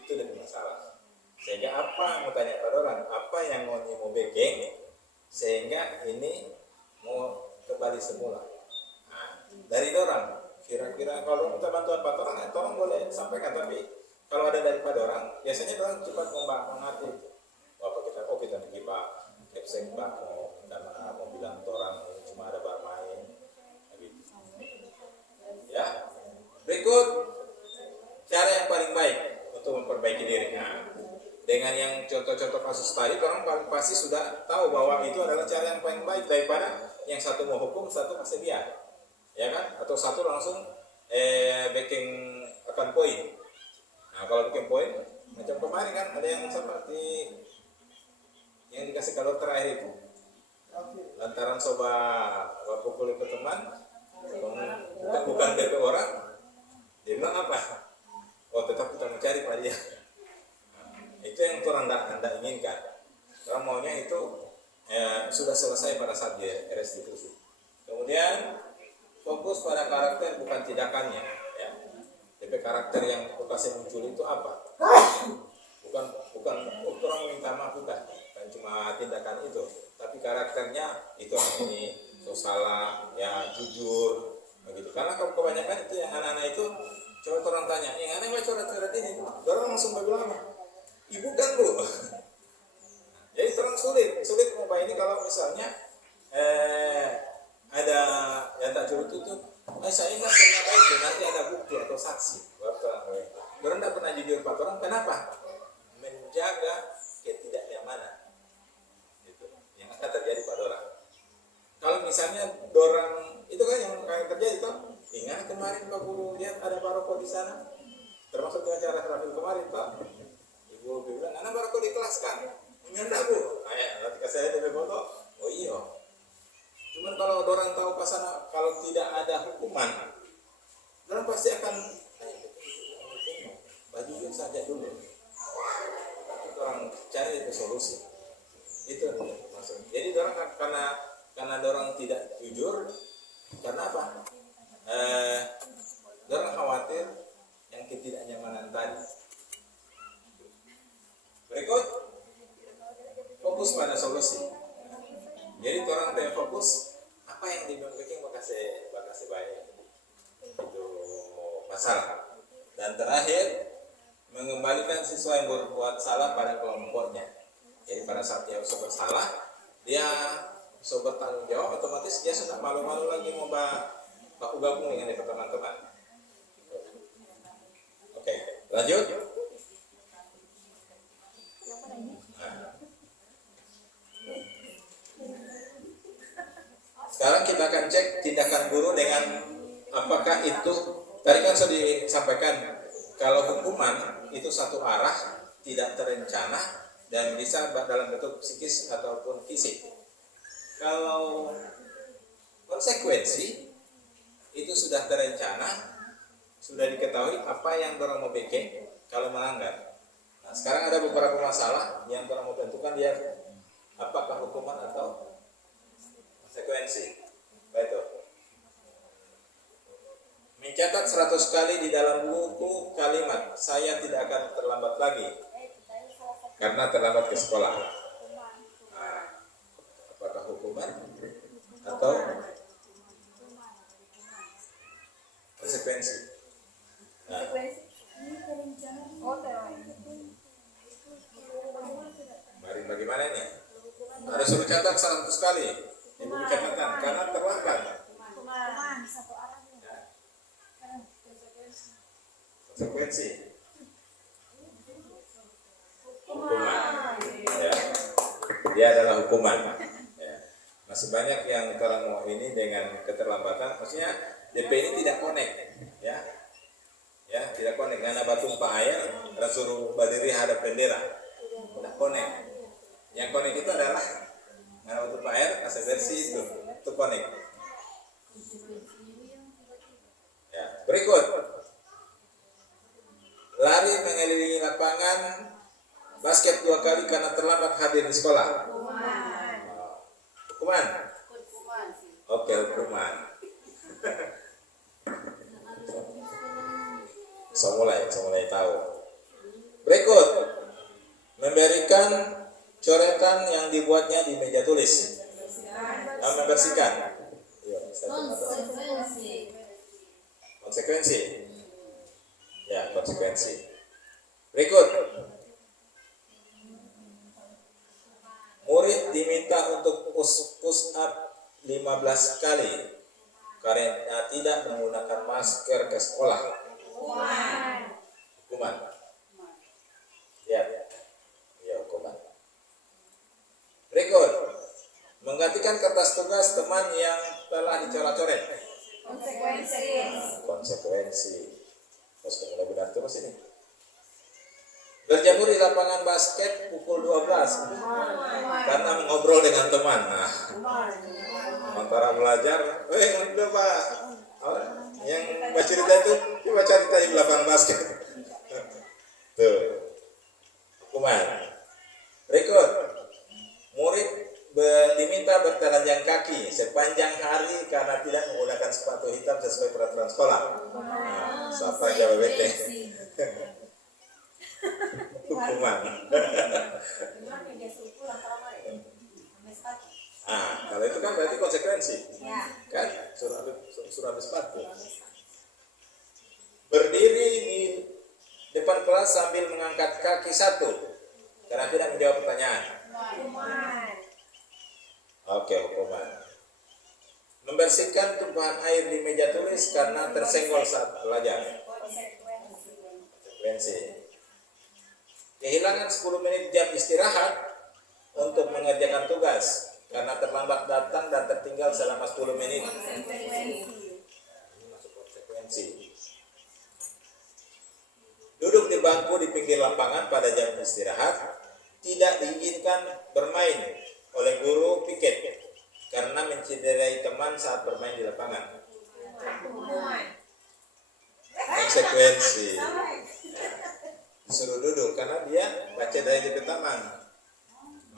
Itu lebih masalah. Sehingga apa mau tanya pada orang, apa yang mau baking sehingga ini mau kembali semula. Nah, dari orang kira-kira kalau minta bantuan Pak orang boleh sampaikan, tapi kalau ada daripada orang, biasanya orang cepat mengerti itu. Kita pergi Pak, kepsek Pak mau minta mau bilang orang cuma ada bermain, gitu. Ya, berikut cara yang paling baik untuk memperbaiki diri. Nah, dengan yang contoh-contoh kasus tadi, orang paling pasti sudah tahu bahwa itu adalah cara yang paling baik daripada yang satu mau hukum, satu kasih biar, ya kan? Atau satu langsung backing akan poin. Nah kalau bikin poin, macam kemarin kan ada yang seperti yang dikasih kalau terakhir itu, lantaran coba pukul ke teman, bukan DP orang, dia bilang apa? Tetap kita mencari pada dia. Itu yang orang anda inginkan. Orang maunya itu sudah selesai pada saat dia restitusi. Kemudian fokus pada karakter bukan tindakannya. Ya. DP karakter yang lokasi muncul itu apa? Bukan orang minta maaf bukan cuma tindakan itu, tapi karakternya itu ini salah, ya jujur, begitu. Karena kalau kebanyakan itu yang anak-anak itu coba orang tanya, yang aneh mah coret-coret ini, orang langsung bilang apa? Ibu kan bu. Jadi orang sulit mengubah ini kalau misalnya ada yang tak curut itu, saya ingat pernah itu nanti ada bukti atau saksi. Orang tidak pernah jujur Pak orang, kenapa? Menjaga ketidaknyamanan. Itu yang akan terjadi pada orang. Kalau misalnya dorang itu kan yang terjadi toh. Ingat kemarin Pak Guru lihat ada baroko di sana, termasuk di acara Rafil kemarin Pak. Ibu bilang, anak baroko di kelas kan? Ingat Bu? Nanti kasih saya foto. Oh iya. Cuman kalau orang tahu pasana kalau tidak ada hukuman, orang pasti akan bajuin saja dulu. Orang cari itu solusi. Itu maksudnya. Jadi orang karena orang tidak jujur, karena apa? Orang khawatir yang ketidaknyamanan tadi. Berikut fokus pada solusi. Jadi orang yang fokus apa yang dibikin makasih banyak itu masalah. Dan terakhir mengembalikan siswa yang berbuat salah pada kelompoknya. Jadi pada saat dia bersalah, dia bertanggung jawab, otomatis dia sudah malu-malu lagi mau baku gabung dengan teman-teman. Oke, lanjut. Sekarang kita akan cek tindakan guru dengan apakah itu, tadi kan sudah disampaikan, kalau hukuman itu satu arah, tidak terencana, dan bisa dalam bentuk psikis ataupun fisik. Kalau konsekuensi itu sudah terencana, sudah diketahui apa yang orang mau bikin kalau melanggar. Nah, sekarang ada beberapa masalah yang orang mau tentukan dia apakah hukuman atau konsekuensi. Baik. Mencatat 100 kali di dalam buku kalimat saya tidak akan terlambat lagi karena terlambat ke sekolah. Nah, apakah hukuman atau konsekuensi? Nah, mari bagaimana ini? Harus suruh catat 100 kali di buku catatan karena terlambat. Konsekuensi hukuman, ya, dia adalah hukuman, ya. Masih banyak yang orang mau ini dengan keterlambatan, maksudnya DP ini tidak connect, ya, tidak connect. Karena batu tumpah air, dan suruh berdiri hadap bendera, tidak connect. Yang connect itu adalah karena batu tumpah air, asal versi itu connect. Ya, berikut. Lari mengelilingi lapangan basket 2 kali karena terlambat hadir di sekolah. Hukuman? Oke, hukuman. Saya mulai tahu. Berikut, memberikan coretan yang dibuatnya di meja tulis. Membersihkan. Konsekuensi. Ya, konsekuensi. Berikut. Murid diminta untuk push up 15 kali karena tidak menggunakan masker ke sekolah. Hukuman. Ya, hukuman. Berikut. Menggantikan kertas tugas teman yang telah dicoret-coret. Konsekuensi. Terus mulai benar terus ini. Berjemur di lapangan basket pukul 12 karena mengobrol dengan teman. Nah, antara belajar, udah Pak, yang baca cerita itu, coba cerita di lapangan basket. Tuh, hukuman. Berikut, murid diminta bertelanjang kaki sepanjang hari karena tidak menggunakan sepatu hitam sesuai peraturan sekolah. Nah, siapa yang jawab bete? Hukuman. Kalau itu kan berarti konsekuensi. Kan suruh habis sepatu. Berdiri di depan kelas sambil mengangkat kaki satu karena tidak menjawab pertanyaan. Oke, hukuman. Membersihkan tumpahan air di meja tulis karena tersenggol saat belajar. Konsekuensi. Kehilangan 10 menit jam istirahat untuk mengerjakan tugas karena terlambat datang dan tertinggal selama 10 menit. Masuk konsekuensi. Duduk di bangku di pinggir lapangan pada jam istirahat, tidak diizinkan bermain oleh guru piket karena mencederai teman saat bermain di lapangan. Konsekuensi. Disuruh duduk karena dia baca dari di taman,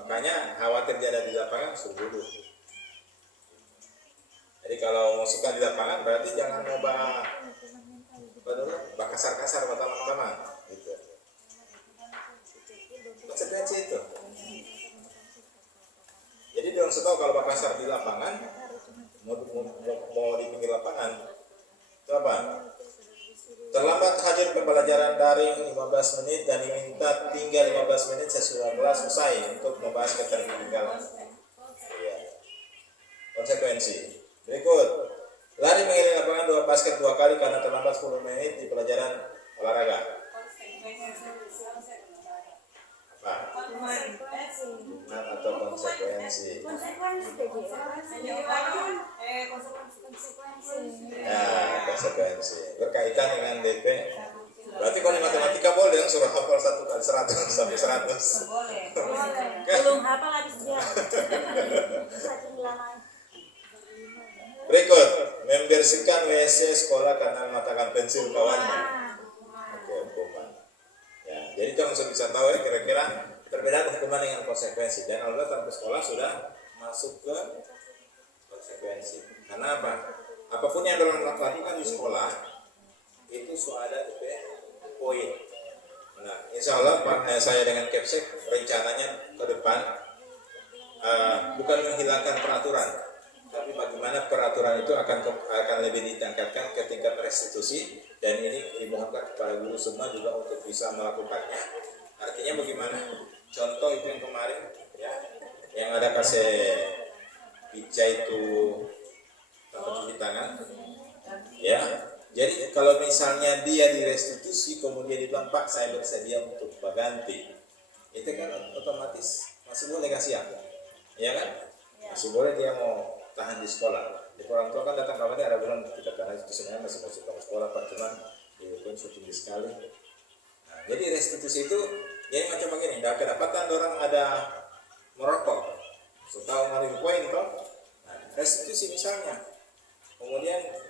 makanya khawatir dia ada di lapangan, suruh duduk. Jadi kalau mau suka di lapangan berarti jangan coba kasar-kasar sama teman-teman gitu. Konsekuensi itu. Jadi dia harus tahu kalau kasar di lapangan mau di pinggir lapangan itu apa? Terlambat hadir pembelajaran daring 15 menit dan diminta tinggal 15 menit sesudah kelas usai untuk membahas ketertinggalan. Ya. Konsekuensi. Berikut. Lari mengelilingi lapangan basket 2 kali karena terlambat 10 menit di pelajaran olahraga. Pak, hubungan atau konsekuensi. Ya, konsekuensi berkaitan dengan DP. Berarti kalau di matematika boleh yang suruh hafal 1 kali 100 sampai 100. Boleh. Belum hafal habis dia. Berikut, membersihkan WC sekolah karena mematahkan pensil kawannya. Oke, hukuman. Ya, jadi kamu bisa tahu ya kira-kira perbedaan hukuman dengan konsekuensi. Dan Allah tanpa sekolah sudah masuk ke konsekuensi. Karena apa? Apapun yang orang lakukan di sekolah itu sudah ada poin. Nah, insya Allah saya dengan Kepsek rencananya ke depan bukan menghilangkan peraturan, tapi bagaimana peraturan itu akan lebih ditingkatkan ke tingkat restitusi, dan ini dimohonkan kepada guru semua juga untuk bisa melakukannya. Artinya bagaimana? Contoh itu yang kemarin ya, yang ada kasih pica itu tempat cuci tangan, ya. Jadi kalau misalnya dia direstitusi kemudian dibilang Pak saya bersedia untuk ganti, itu kan otomatis masih boleh kasih ya kan? Masih boleh dia mau tahan di sekolah. Jadi orang tua kan datang kamarnya ada bilang kita karena itu sebenarnya masih masuk ke sekolah Pak, cuman dihukum tinggi sekali. Nah, jadi restitusi itu ya macam begini, kedapatan orang ada merokok, tahu ngalir poin toh. Nah, restitusi misalnya, kemudian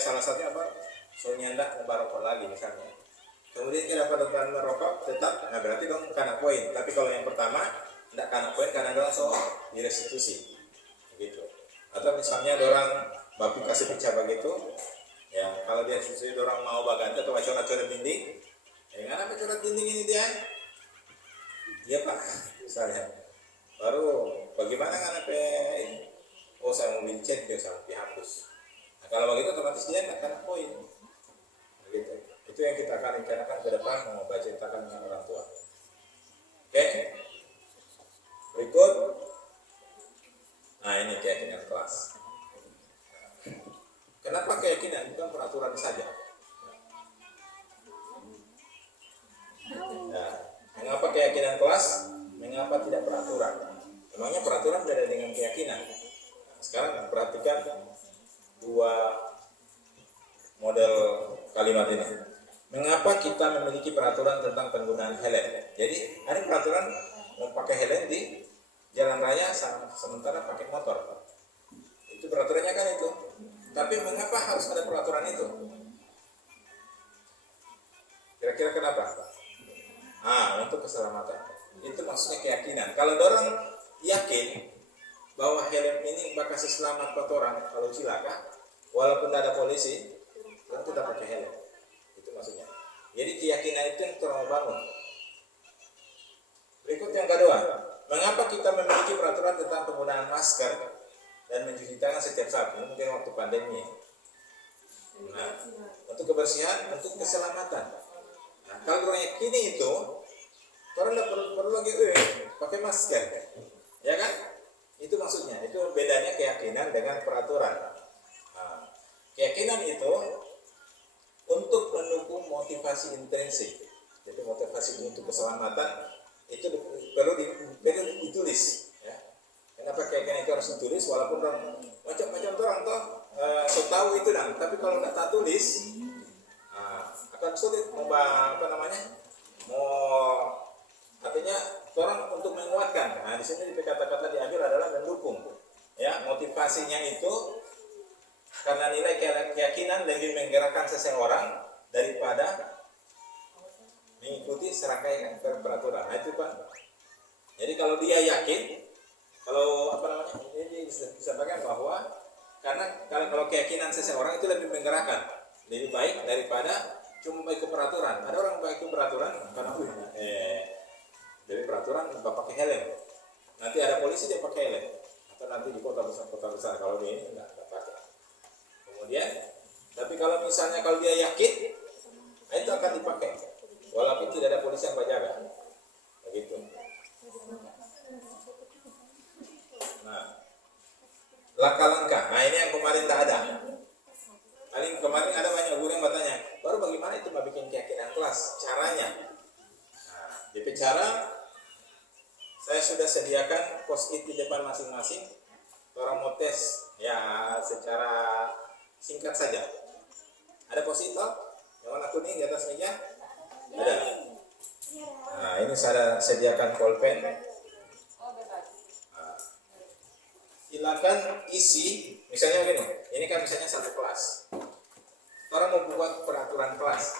salah satunya apa? Soalnya ndak merokok lagi misalnya. Kemudian kita dapat merokok tetap, nah berarti dong kena poin. Tapi kalau yang pertama ndak kena poin karena dong so direstitusi, gitu. Atau misalnya orang bapak kasih pecah begitu, ya kalau dia sesuai orang mau baganti atau coret-coret dinding, kenapa coret dinding ini dia? Iya Pak, misalnya. Baru bagaimana kan oh saya mau cat dia sama dihapus. Nah, kalau begitu otomatis dia nggak kena poin. Begitu. Itu yang kita akan rencanakan ke depan mau baca ceritakan dengan orang tua. Oke. Berikut. Nah ini keyakinan kelas. Kenapa keyakinan bukan peraturan saja? Nah, mengapa keyakinan kelas? Mengapa tidak peraturan? Memangnya peraturan beda dengan keyakinan. Nah, sekarang perhatikan dua model kalimat ini. Mengapa kita memiliki peraturan tentang penggunaan helm? Jadi ada peraturan mau pakai helm di jalan raya sementara pakai motor. Itu peraturannya kan itu. Tapi mengapa harus ada peraturan itu? Kira-kira kenapa? Untuk keselamatan. Itu maksudnya keyakinan. Kalau orang yakin bahwa helm ini bakal selamat buat orang kalau cilaka, walaupun tidak ada polisi, orang tidak pakai helm. Itu maksudnya. Jadi keyakinan itu yang orang bangun. Berikut yang kedua, mengapa kita memiliki peraturan tentang penggunaan masker dan mencuci tangan setiap saat? Mungkin waktu pandemi. Nah, untuk kebersihan, untuk keselamatan. Nah, kalau orang yakini itu, orang tidak perlu lagi pakai masker, ya kan? Itu maksudnya. Itu bedanya keyakinan dengan peraturan. Nah, keyakinan itu untuk mendukung motivasi intrinsik. Jadi motivasi untuk keselamatan itu perlu ditulis. Ya. Kenapa keyakinan itu harus ditulis? Walaupun macam-macam orang toh tahu itu dan, tapi kalau nggak tak tulis, akan sulit artinya orang untuk menguatkan. Nah di sini kata-kata diambil adalah mendukung. Ya motivasinya itu karena nilai keyakinan lebih menggerakkan seseorang daripada mengikuti serangkaian peraturan. Nah itu kan. Jadi kalau dia yakin, ini disampaikan bahwa karena kalau keyakinan seseorang itu lebih menggerakkan, lebih baik daripada cuma ikut peraturan. Ada orang baik ikut peraturan karena dari peraturan bapak pakai helm. Nanti ada polisi dia pakai helm. Atau nanti di kota besar kalau dia ini enggak pakai. Kemudian, tapi kalau misalnya kalau dia yakin, itu akan dipakai. Walaupun tidak ada polisi yang menjaga. Begitu. Nah, langkah-langkah. Nah ini yang kemarin tak ada. Kemarin ada banyak guru yang bertanya, baru bagaimana itu bikin keyakinan kelas? Caranya. Nah, DP cara saya sudah sediakan post-it di depan masing-masing. Orang mau tes ya secara singkat saja. Ada post-it toh? Yang warna kuning di atas meja? Ada. Nah, ini saya sediakan pulpen. Nah, silakan isi, misalnya begini. Ini kan misalnya satu kelas. Orang mau buat peraturan kelas.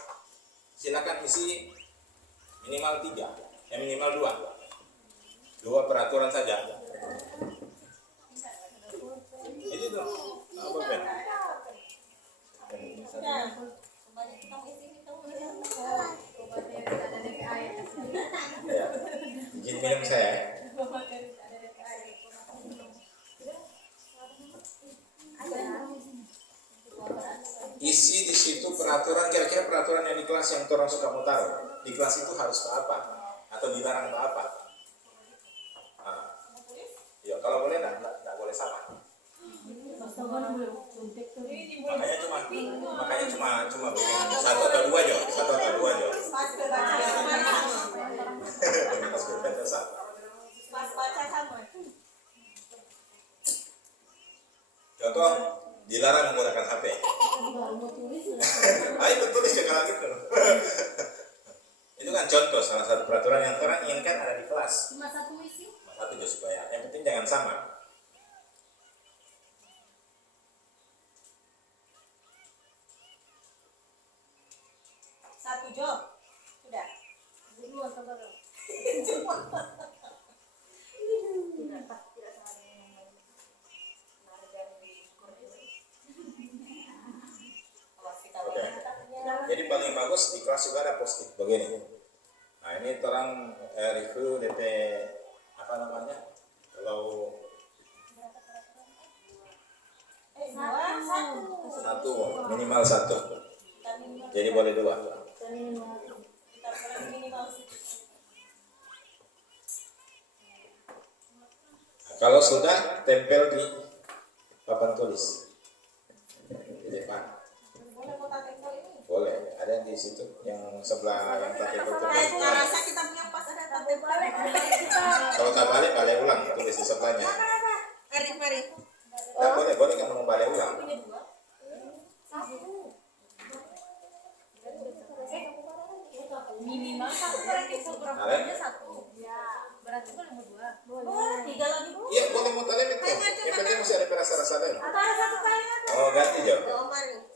Silakan isi minimal 3, minimal 2 peraturan saja. Ini tuh apa Ben? Ya, izin minum saya. Isi di situ peraturan, kira-kira peraturan yang di kelas yang orang suka mau taruh. Di kelas itu harus apa atau dilarang apa? Nah, ya kalau boleh enggak boleh sama. Makanya cuma bikin 1 atau 2 aja. Contoh, dilarang menggunakan HP. Ayo betul ya kalau gitu. Itu kan contoh salah satu peraturan yang orang inginkan ada di kelas. Cuma satu isi. Satu aja supaya. Yang penting jangan sama. Satu job. Sudah. Dulu atau baru? Oke. Jadi paling bagus di kelas juga ada post-it begini. Nah ini orang review DP apa namanya? Kalau satu minimal 1. Jadi boleh 2. Kalau sudah tempel di papan tulis di depan. Boleh, ada yang di situ yang sebelah yang pakai tutup. Rasa kita punya pas ada tante balik. Kalau tak balik ulang, tulis di sebelahnya. Mari. Nah, boleh kan mau balik ulang. Minimal satu berarti programnya satu. Berarti boleh mau 2. Boleh 3 lagi Bu. Iya, boleh mau talen itu. Yang penting masih ada rasa-rasa lain. Atau ada satu kali. Oh, ganti jauh. Mari.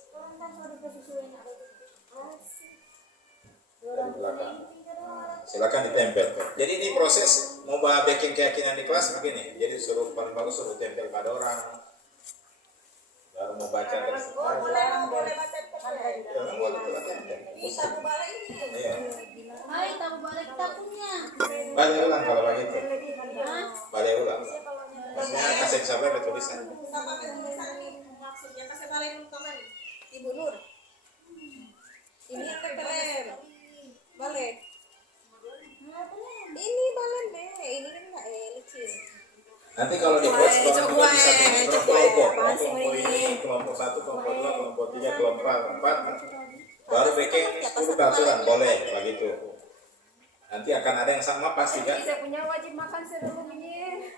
Dari belakang. Silakan ditempel. Jadi ini proses mau bikin keyakinan di kelas begini. Jadi suruh paling bagus suruh tempel pada orang. Baru mau baca terus. Boleh baca. Ya, kan boleh tuh tempel. Bisa balik ini. Iya. Hai, tahu balik kita punya. Balik ulang kalau begitu. Balik ulang. Maksudnya kasih sabar ada tulisan. Sama tulisan ini maksudnya kasih balik dulu kapan? Ibu Nur. Ini yang keren. Balik. Ini balen deh. Ini kan enggak licin. Nanti kalau dibuat kelompok bisa bikin kelompok ini, kelompok 1, kelompok 2, kelompok 3, kelompok 4, baru bikin 10 peraturan boleh begitu. Nanti akan ada yang sama pasti kan? Saya punya wajib makan sebelum ini.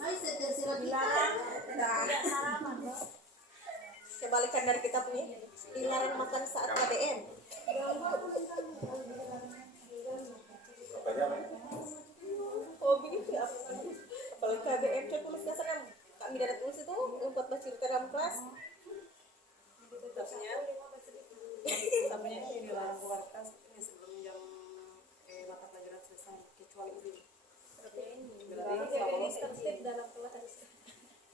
Hai, terserah kita. Kebalikan dari kita punya dilarang makan saat KBM. Apa jam? Oh begitu ya. Kalau KBM saya tulis dasarnya kami tidak tulis itu untuk baca dalam kelas. Sampai ini dilarang keluar kelas ini sebelum jam mata pelajaran selesai kecuali ini. Berarti selama ini tertib dalam kelas.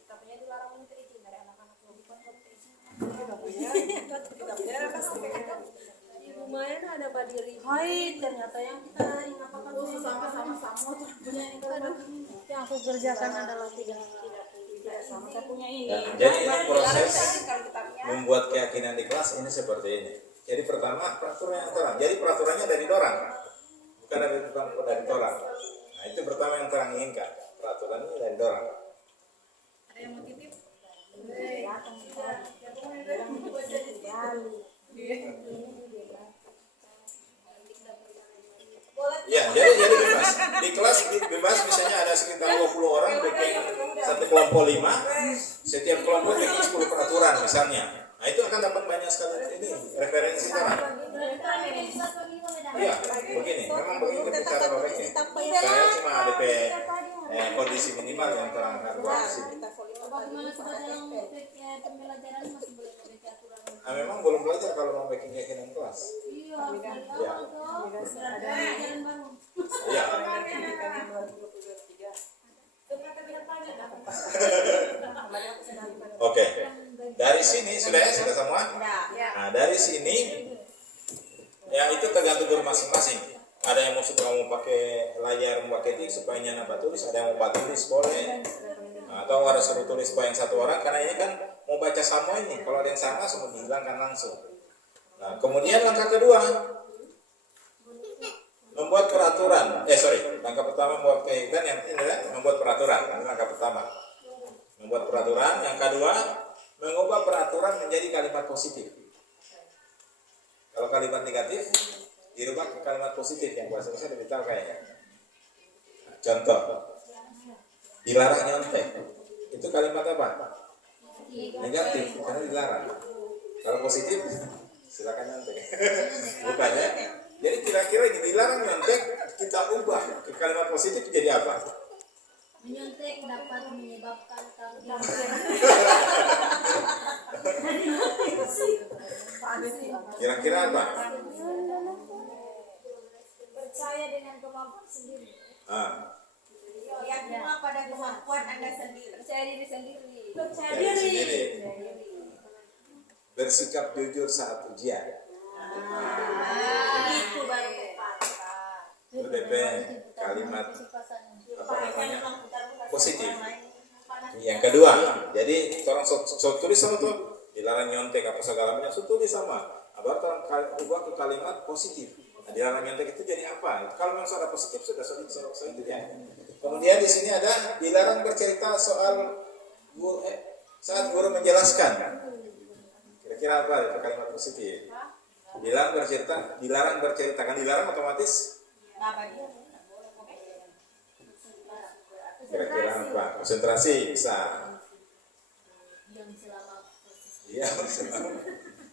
Kita punya dilarang minta izin dari anak-anak bukan minta izin. kita punya pasti Lumayan ada badiri. Hai, ternyata yang kita ingatkan Sama-sama punya ini yang aku kerjakan adalah tidak sama. Saya punya ini. Ya, jadi ini proses membuat keyakinan di kelas ini seperti ini. Jadi pertama peraturan yang terang. Jadi peraturannya dari dorang, bukan dari torang. Nah itu pertama yang terang inginkan. Peraturannya dari dorang. Ada yang mau titip? Ya, jadi bebas. di kelas bebas misalnya ada sekitar 20 orang bikin satu kelompok 5, setiap kelompok bikin 10 peraturan misalnya. Nah itu akan dapat banyak sekali ini referensi kan. Iya, begini, memang begini cara robeknya. Saya cuma DP kondisi minimal yang terangkat di sini. Bagaimana sudah dalam pembelajaran masih boleh membaca aturan? Nah, memang belum belajar kalau mau bikin keyakinan kelas. Iya, dari awal tuh. Sudah pelajaran baru. Iya. Oke. Dari sini sudah ya, sudah semua? Nah, dari sini ya itu tergantung guru masing-masing. Ada yang mau suka mau pakai layar, mau pakai tik supaya nyana tulis, ada yang mau tulis boleh. Nah, atau ada suruh tulis yang satu orang karena ini kan mau baca sama ini. Kalau ada yang sama semua dihilangkan langsung. Nah, kemudian langkah kedua membuat peraturan. Langkah pertama membuat keyakinan, yang ini adalah membuat peraturan. Ini langkah pertama. Membuat peraturan. Yang kedua, mengubah peraturan menjadi kalimat positif. Kalau kalimat negatif dirubah ke kalimat positif yang bahasa Indonesia lebih tahu kayaknya. Nah, contoh, dilarang nyontek. Itu kalimat apa? Negatif, karena dilarang. Kalau positif, silakan nyontek. Bukan ya? Jadi kira-kira ini dilarang nyontek, kita ubah ke kalimat positif jadi apa? Menyontek dapat menyebabkan kanker. Kira-kira apa? Percaya dengan kemampuan sendiri. Yakinlah pada kemampuan Anda sendiri. Percaya diri sendiri. Percaya Dari diri. sendiri. Bersikap jujur saat ujian. Itu baru tepat. Itu DP kalimat apa namanya positif. Yang kedua, jadi orang so tulis sama tuh dilarang nyontek apa segala macam, so tulis sama. Abang orang ubah ke kalimat positif. Nah, dilarang nyontek itu jadi apa? Kalau memang sudah positif sudah itu ya. Kemudian di sini ada dilarang bercerita soal guru, saat guru menjelaskan. Kira-kira apa itu kalimat positif? Dilarang bercerita kan dilarang otomatis. Kira-kira apa? Konsentrasi bisa. Yang selama Iya,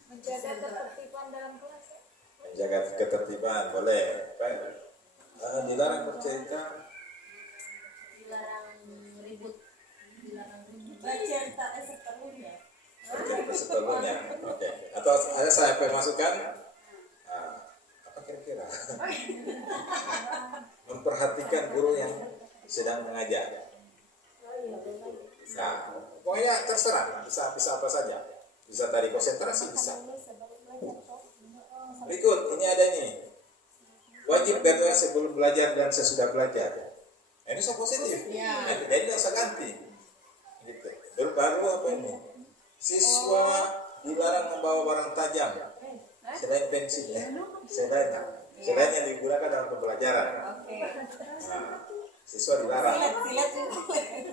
Menjaga ketertiban dalam kelas. menjaga ketertiban boleh. Dilarang bercerita. dilarang ribut. Bercerita sepenuhnya. Bercerita sebelumnya. Oke. Atau ada saya masukkan. Apa kira-kira? Memperhatikan guru yang sedang mengajar. Nah, pokoknya terserah, bisa apa saja. Bisa tadi konsentrasi bisa. Berikut ini ada nih. Wajib berdoa sebelum belajar dan sesudah belajar. Nah, ini so positif. Nah, jadi tidak usah ganti. Gitu. Baru apa ini? Siswa dilarang membawa barang tajam selain pensil ya. Selain yang digunakan dalam pembelajaran. Nah, siswa dilarang.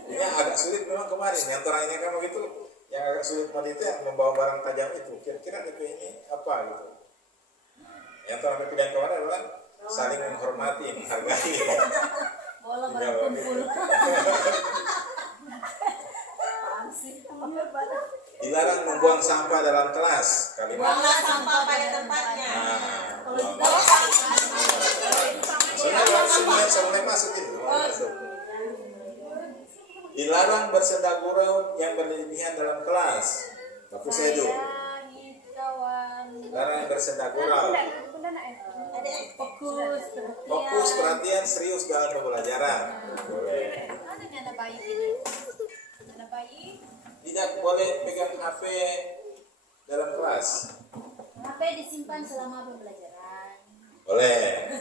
Ini agak sulit memang kemarin. Yang terakhir kan begitu, yang agak sulit kemarin itu yang membawa barang tajam itu. Kira-kira DP ini apa gitu? Yang terakhir pilihan kemarin adalah saling menghormati, menghargai. Bola berkumpul. Dilarang membuang sampah dalam kelas. Kalimat. Buanglah sampah pada tempatnya. Saya mulai masuk itu. Dilarang bersenda gurau yang berlebihan dalam kelas. Bapak saya dulu. Dilarang bersenda gurau. Fokus perhatian serius dalam pembelajaran. Boleh. Ada bayi ini. Ada bayi. Tidak boleh pegang HP dalam kelas. HP disimpan selama pembelajaran. Boleh.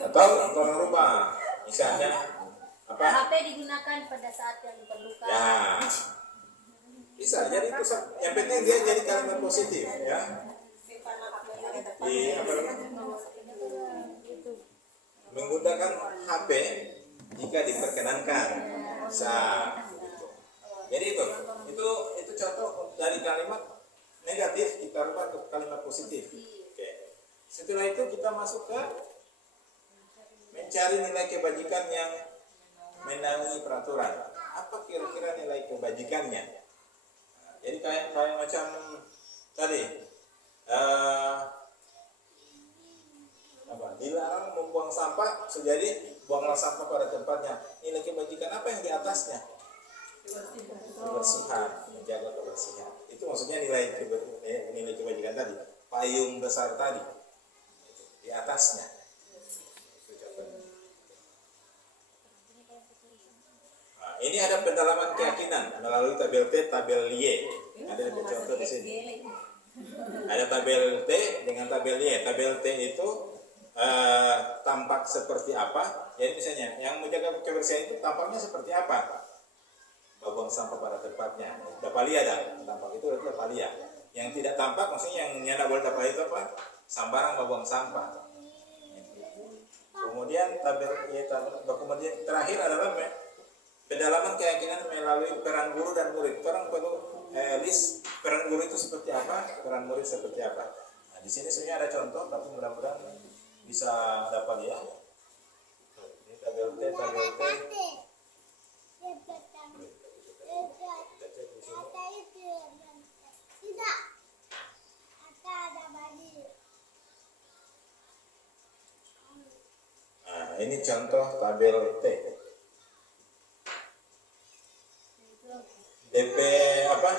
Atau tolong rubah. Misalnya apa? HP digunakan pada saat yang diperlukan. Ya. Bisa. Jadi itu yang penting dia jadi kalimat positif ya. Di apa namanya? Menggunakan HP jika diperkenankan. Gitu. Jadi itu contoh dari kalimat negatif kita rubah ke kalimat positif. Oke. Setelah itu kita masuk ke mencari nilai kebajikan yang menaungi peraturan. Apa kira-kira nilai kebajikannya? Nah, jadi kayak macam tadi, dilarang membuang sampah, jadi buanglah sampah pada tempatnya. Nilai kebajikan apa yang di atasnya? Kebersihan, menjaga kebersihan. Itu maksudnya nilai kebajikan tadi. Payung besar tadi, di atasnya. Nah, ini ada pendalaman keyakinan melalui tabel T, tabel Y. Ada contoh di sini. Ada tabel T dengan tabel Y. Tabel T itu tampak seperti apa? Jadi misalnya yang menjaga kebersihan itu tampaknya seperti apa? Buang sampah pada tempatnya. Dapalia ada. Tampak itu adalah dapalia. Yang tidak tampak maksudnya yang tidak boleh dapalia itu apa? Sambaran buang sampah. Kemudian kemudian terakhir adalah pendalaman keyakinan melalui peran guru dan murid. Orang perlu list peran guru itu seperti apa, peran murid seperti apa. Nah, di sini sebenarnya ada contoh, tapi mudah-mudahan bisa dapat ya. Ini tabel T. Nah, ini contoh tabel T. DP apa?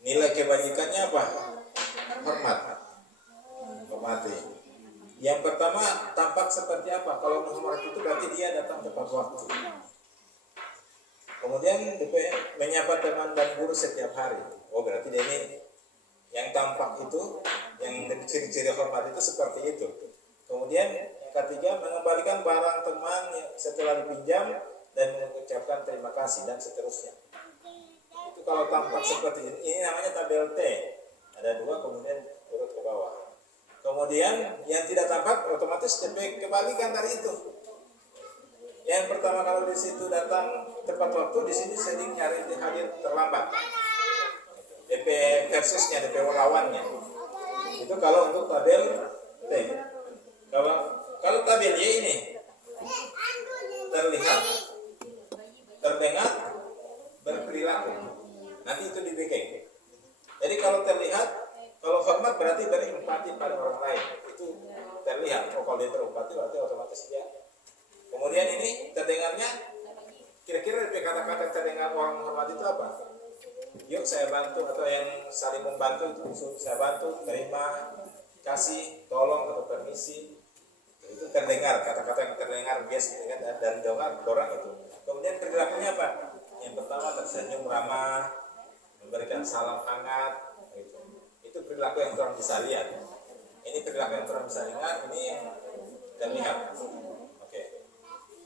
Nilai kebajikannya apa? Hormati. Yang pertama tampak seperti apa? Kalau menghormati itu berarti dia datang tepat waktu. Kemudian DP menyapa teman dan guru setiap hari. Oh berarti dia ini yang tampak itu, yang ciri-ciri hormat itu seperti itu. Kemudian yang ketiga mengembalikan barang teman setelah dipinjam dan mengucapkan terima kasih dan seterusnya. Itu kalau tampak seperti ini namanya tabel T. Ada dua kemudian turun ke bawah. Kemudian yang tidak tampak otomatis DP kebalikan dari itu. Yang pertama kalau di situ datang tepat waktu, di sini sering nyari hadir terlambat. DP versusnya, DP lawannya. Itu kalau untuk tabel T. Kalau tabel Y ini terlihat, terdengar, berperilaku. Nanti itu di backing. Jadi kalau terlihat, kalau hormat berarti berempati pada orang lain. Itu terlihat. Kalau dia berempati berarti otomatis dia. Kemudian ini terdengarnya, kira-kira kata-kata terdengar orang hormat itu apa? Yuk saya bantu, atau yang saling membantu itu saya bantu, terima, kasih, tolong atau permisi. Itu terdengar, kata-kata yang terdengar biasa dari orang itu. Kemudian perilakunya apa? Yang pertama tersenyum ramah, memberikan salam hangat, gitu. Itu perilaku yang orang bisa lihat. Ini perilaku yang orang bisa lihat, ini yang terlihat. Oke.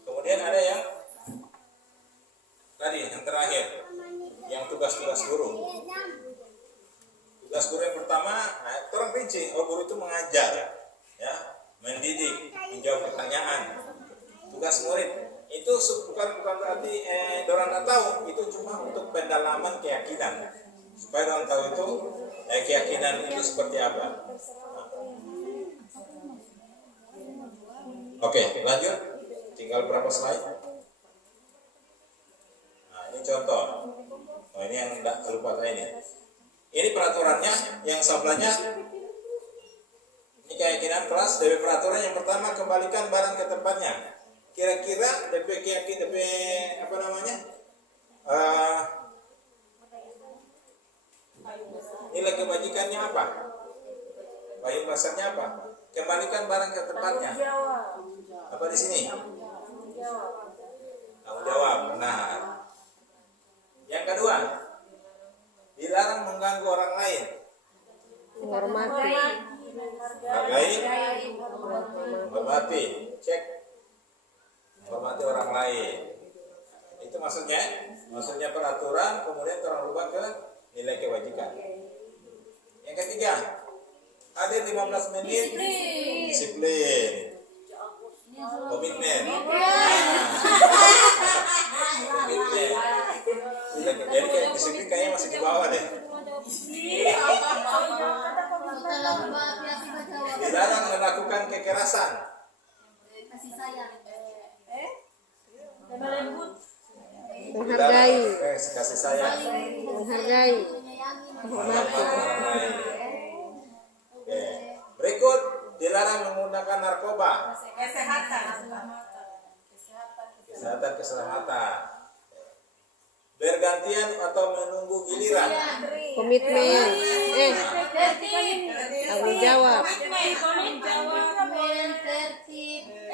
Kemudian ada yang tadi yang terakhir, yang tugas-tugas guru. Tugas guru yang pertama, orang rinci, guru itu mengajar, ya, mendidik, menjawab pertanyaan. Tugas murid itu bukan berarti orang nggak tahu, itu cuma untuk pendalaman keyakinan supaya orang tahu itu keyakinan itu seperti apa. Oke, lanjut. Tinggal berapa slide? Nah, ini contoh. Oh, ini yang tidak lupa saya ini. Ini peraturannya, yang sebelahnya ini keyakinan kelas. DP peraturan yang pertama, kembalikan barang ke tempatnya. Kira-kira DP keyakinan, DP apa namanya? Nilai kebajikannya apa? Payung besarnya apa? Kembalikan barang ke tempatnya. Apa di sini? Tanggung jawab. Benar. Yang kedua, dilarang mengganggu orang lain. Hormati. Cek. Hormati orang lain. Itu maksudnya peraturan, kemudian orang rubah ke nilai kewajiban. Yang ketiga, hadir 15 menit. Disiplin. Komitmen. Komitmen. Jadi kayak disiplin kayaknya masih di bawah deh. Dilarang melakukan kekerasan. Menghargai. Kasih sayang. Menghargai. Menghormati orang lain. Oke. Berikut, dilarang menggunakan narkoba. Kesehatan, keselamatan. Bergantian atau menunggu giliran. Komitmen. Tanggung jawab.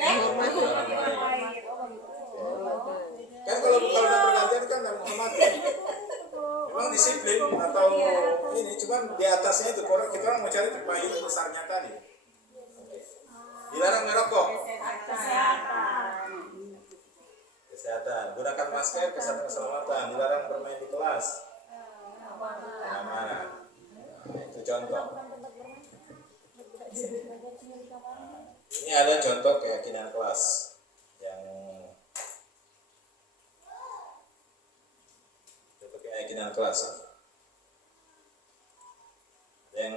Menghormati orang lain. Kan kalau udah bergantian kan menghormati. Memang disiplin atau ini, cuman di atasnya itu kita orang mau cari payung besarnya tadi. Dilarang merokok. Kesehatan, gunakan masker, kesehatan keselamatan. Dilarang bermain di kelas. Keamanan. Itu contoh. Ini ada contoh keyakinan kelas yang keyakinan kelas yang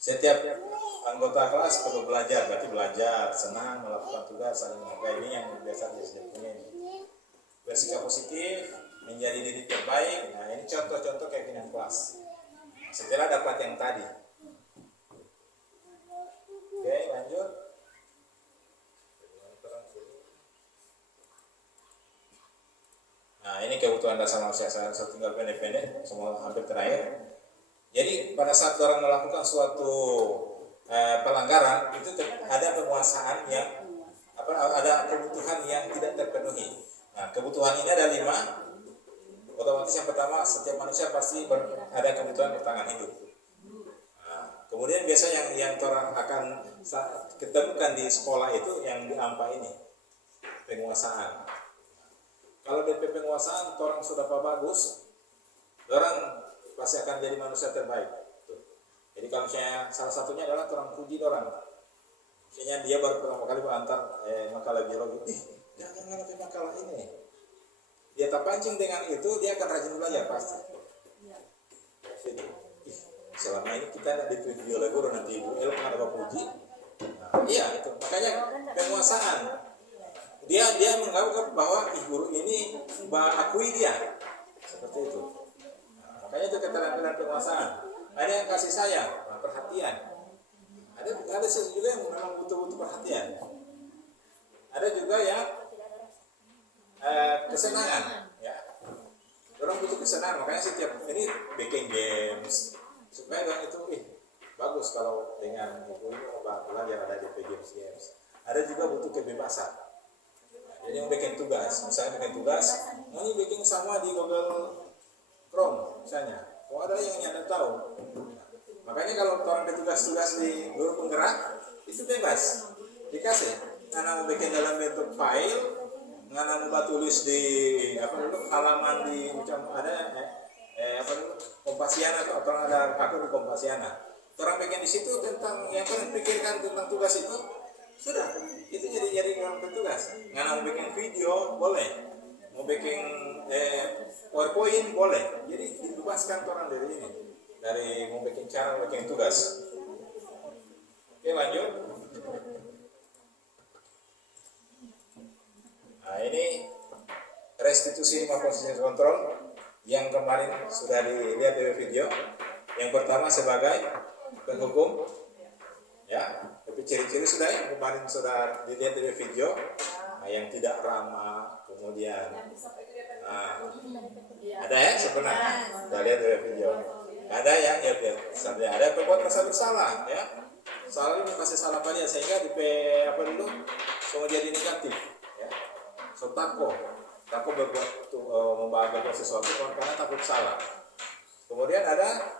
setiap anggota kelas perlu belajar, berarti belajar, senang, melakukan tugas, saling menghargai. Ini yang biasa disebutnya ini. Bersikap positif, menjadi diri terbaik. Nah, ini contoh-contoh keyakinan kelas. Setelah dapat yang tadi. Oke, lanjut. Nah, ini kebutuhan dasar manusia. Saya tinggal pendek-pendek, semua hampir terakhir. Jadi pada saat orang melakukan suatu pelanggaran, itu ada penguasaan yang ada kebutuhan yang tidak terpenuhi. Nah, kebutuhan ini ada 5. Otomatis yang pertama, setiap manusia pasti ada kebutuhan bertahan hidup. Nah, kemudian biasa yang orang akan ketemukan di sekolah itu yang di AMPA ini, penguasaan. Kalau DP penguasaan, orang sudah bagus, orang pasti akan jadi manusia terbaik. Jadi kalau misalnya salah satunya adalah orang puji orang. Misalnya dia baru pertama kali mengantar makalah biologi, jangan ngerti makalah ini. Dia tak pancing dengan itu, dia akan rajin belajar pasti. Jadi, selama ini kita tidak dipuji oleh guru, nanti Ibu El ada puji. Nah, iya itu, makanya penguasaan. Dia menganggap bahwa guru ini akui dia, seperti itu. Nah, makanya itu keterampilan penguasaan. Ada yang kasih sayang, perhatian. Ada juga yang memang butuh perhatian. Ada juga yang kesenangan, ya. Orang butuh kesenangan, makanya setiap ini bikin games supaya orang itu bagus kalau dengan itu belajar ada DP games. Ada juga butuh kebebasan. Jadi yang bikin tugas, misalnya bikin tugas, ini bikin sama di Google Chrome misalnya. Oh ada yang Anda tahu. Makanya kalau orang tugas-tugas di guru penggerak itu bebas, dikasih. Karena mau bikin dalam bentuk file, karena mau tulis di halaman di macam ada Kompasiana atau ada akun di Kompasiana. Orang bikin di situ tentang yang kalian pikirkan tentang tugas itu sudah itu jadi orang bertugas. Karena mau bikin video boleh, mau bikin PowerPoint boleh. Jadi dibebaskan orang dari ini, dari mau bikin cara bikin tugas. Oke lanjut. Nah ini restitusi 5 posisi kontrol yang kemarin sudah dilihat di video. Yang pertama sebagai penghukum, ya. Tapi ciri-ciri sudah yang kemarin sudah dilihat di video. Nah, yang tidak ramah, kemudian ada ya sebenarnya sudah lihat di video. Ada yang sampai ada perbuatan rasa bersalah, ya. Salah ini kasih salah pada sehingga di semua jadi negatif, ya. So takut berbuat sesuatu karena takut salah. Kemudian ada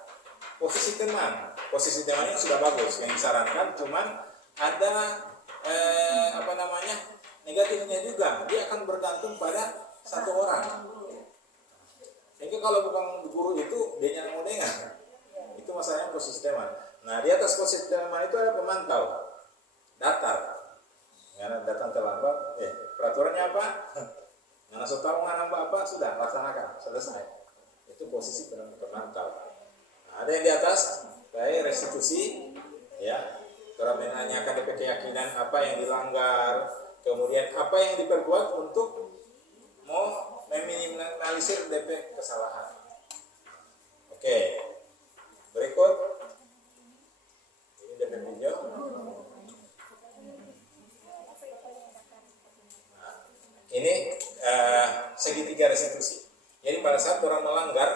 posisi teman. Posisi teman ini sudah bagus yang disarankan, cuman ada negatifnya juga. Dia akan bergantung pada satu orang. Sehingga kalau bukan guru itu dia yang mau dengar. Itu masalahnya posisi teman. Nah, di atas posisi teman itu ada pemantau. Datar. Karena datang terlambat, peraturannya apa? Karena tahu nambah apa sudah laksanakan, selesai. Itu posisi pemantau. Nah, ada yang di atas kayak restitusi, ya. Cara menanyakan keyakinan apa yang dilanggar, kemudian apa yang diperbuat untuk mau meminimalisir DP kesalahan. Oke, berikut ini DP video. Nah, ini segitiga restitusi. Jadi pada saat orang melanggar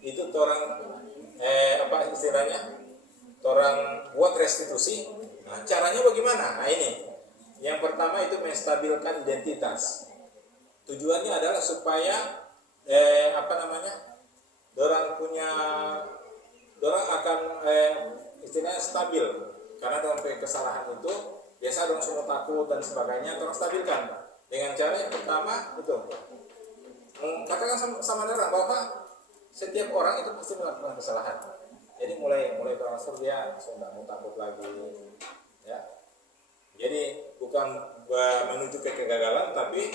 itu orang apa istilahnya, orang buat restitusi. Nah, caranya bagaimana? Nah, ini yang pertama itu menstabilkan identitas. Tujuannya adalah supaya dorang akan istilahnya stabil, karena dalam kesalahan itu biasa dorang semua takut dan sebagainya. Dorang stabilkan dengan cara yang pertama itu katakan sama dorang bahwa setiap orang itu pasti melakukan kesalahan. Jadi mulai berangsur dia sudah mau takut lagi, ya. Jadi bukan menuju ke kegagalan, tapi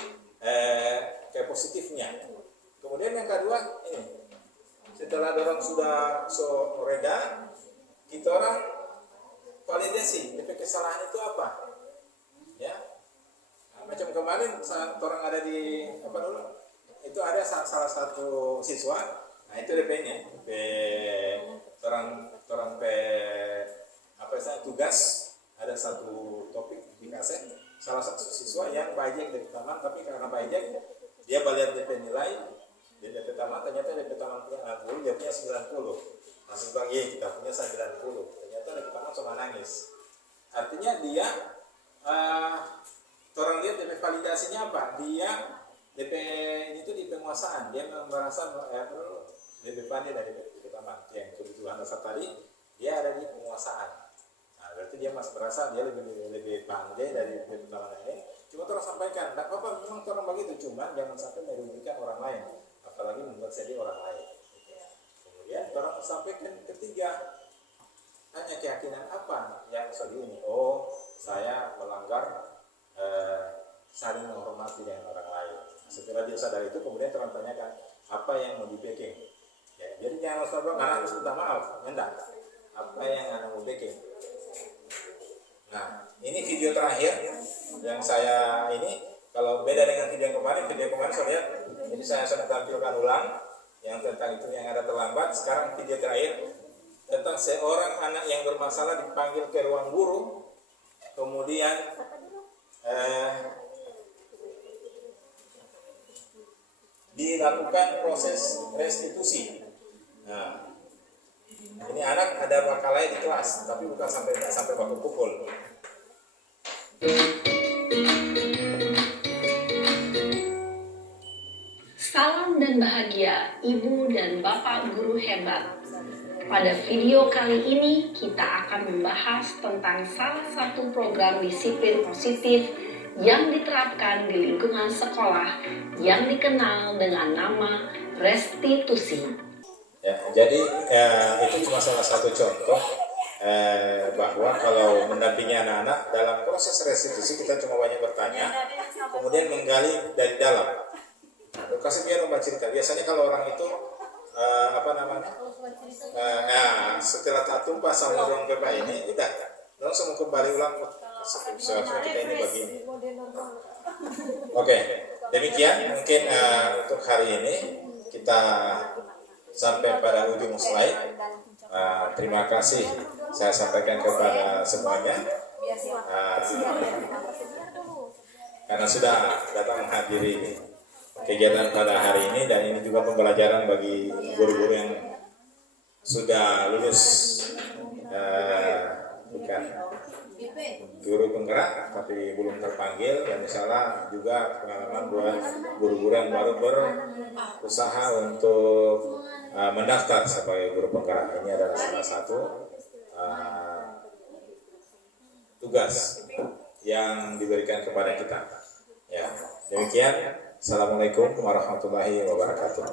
ke positifnya. Kemudian yang kedua ini, setelah dorang sudah reda, kita orang validasi DP kesalahan itu apa, ya. Nah, macam kemarin saat orang ada di apa dulu, itu ada salah satu siswa, nah itu DP-nya, orang tugas, ada satu topik dikasih salah satu siswa yang bajek dari taman, tapi karena bajek dia balik DP nilai di DP taman, ternyata DP taman punya 60, dia punya 90. Langsung bilang, iya kita punya 90, ternyata DP taman cuma nangis. Artinya dia orang lihat DP validasinya apa, dia DP itu di penguasaan, dia merasa DP pandai dari DP taman yang kebutuhan dasar tadi, dia ada di penguasaan. Berarti dia masih merasa dia lebih pandai dari taman ini. Cuma orang sampaikan, tidak apa-apa, memang orang begitu, cuma jangan sampai merugikan orang lain, apalagi membuat sedih orang lain. Kemudian orang sampaikan ketiga, hanya keyakinan apa yang sedih ini? Oh, saya melanggar saling menghormati dengan orang lain. Setelah dia sadar itu, kemudian orang tanyakan apa yang mau di-backing. Ya, jadi jangan langsung bilang, anak harus minta maaf, enggak. Apa yang anak mau backing? Nah, ini video terakhir yang saya ini, kalau beda dengan video kemarin saya lihat, ini saya sudah tampilkan ulang yang tentang itu yang ada terlambat. Sekarang video terakhir tentang seorang anak yang bermasalah dipanggil ke ruang guru, kemudian dilakukan proses restitusi. Nah, ini anak ada bakalai di kelas, tapi bukan sampai baku pukul. Salam dan bahagia Ibu dan Bapak guru hebat. Pada video kali ini kita akan membahas tentang salah satu program disiplin positif yang diterapkan di lingkungan sekolah yang dikenal dengan nama restitusi. Ya, jadi itu cuma salah satu contoh bahwa kalau mendampingi anak-anak dalam proses restitusi kita cuma banyak bertanya, kemudian menggali dari dalam. Nah, kasih biar Mbak cerita. Biasanya kalau orang itu setelah tak tumpah sama orang pepa ini, udah langsung kembali ulang seharusnya kita ini begini. Oke, demikian mungkin untuk hari ini kita sampai pada ujung slide. Terima kasih saya sampaikan kepada semuanya karena sudah datang menghadiri kegiatan pada hari ini, dan ini juga pembelajaran bagi guru-guru yang sudah lulus bukan guru penggerak tapi belum terpanggil, dan misalnya juga pengalaman buat guru-guru yang baru berusaha untuk mendaftar sebagai guru penggerak. Ini adalah salah satu tugas yang diberikan kepada kita. Ya, demikian. Assalamualaikum warahmatullahi wabarakatuh.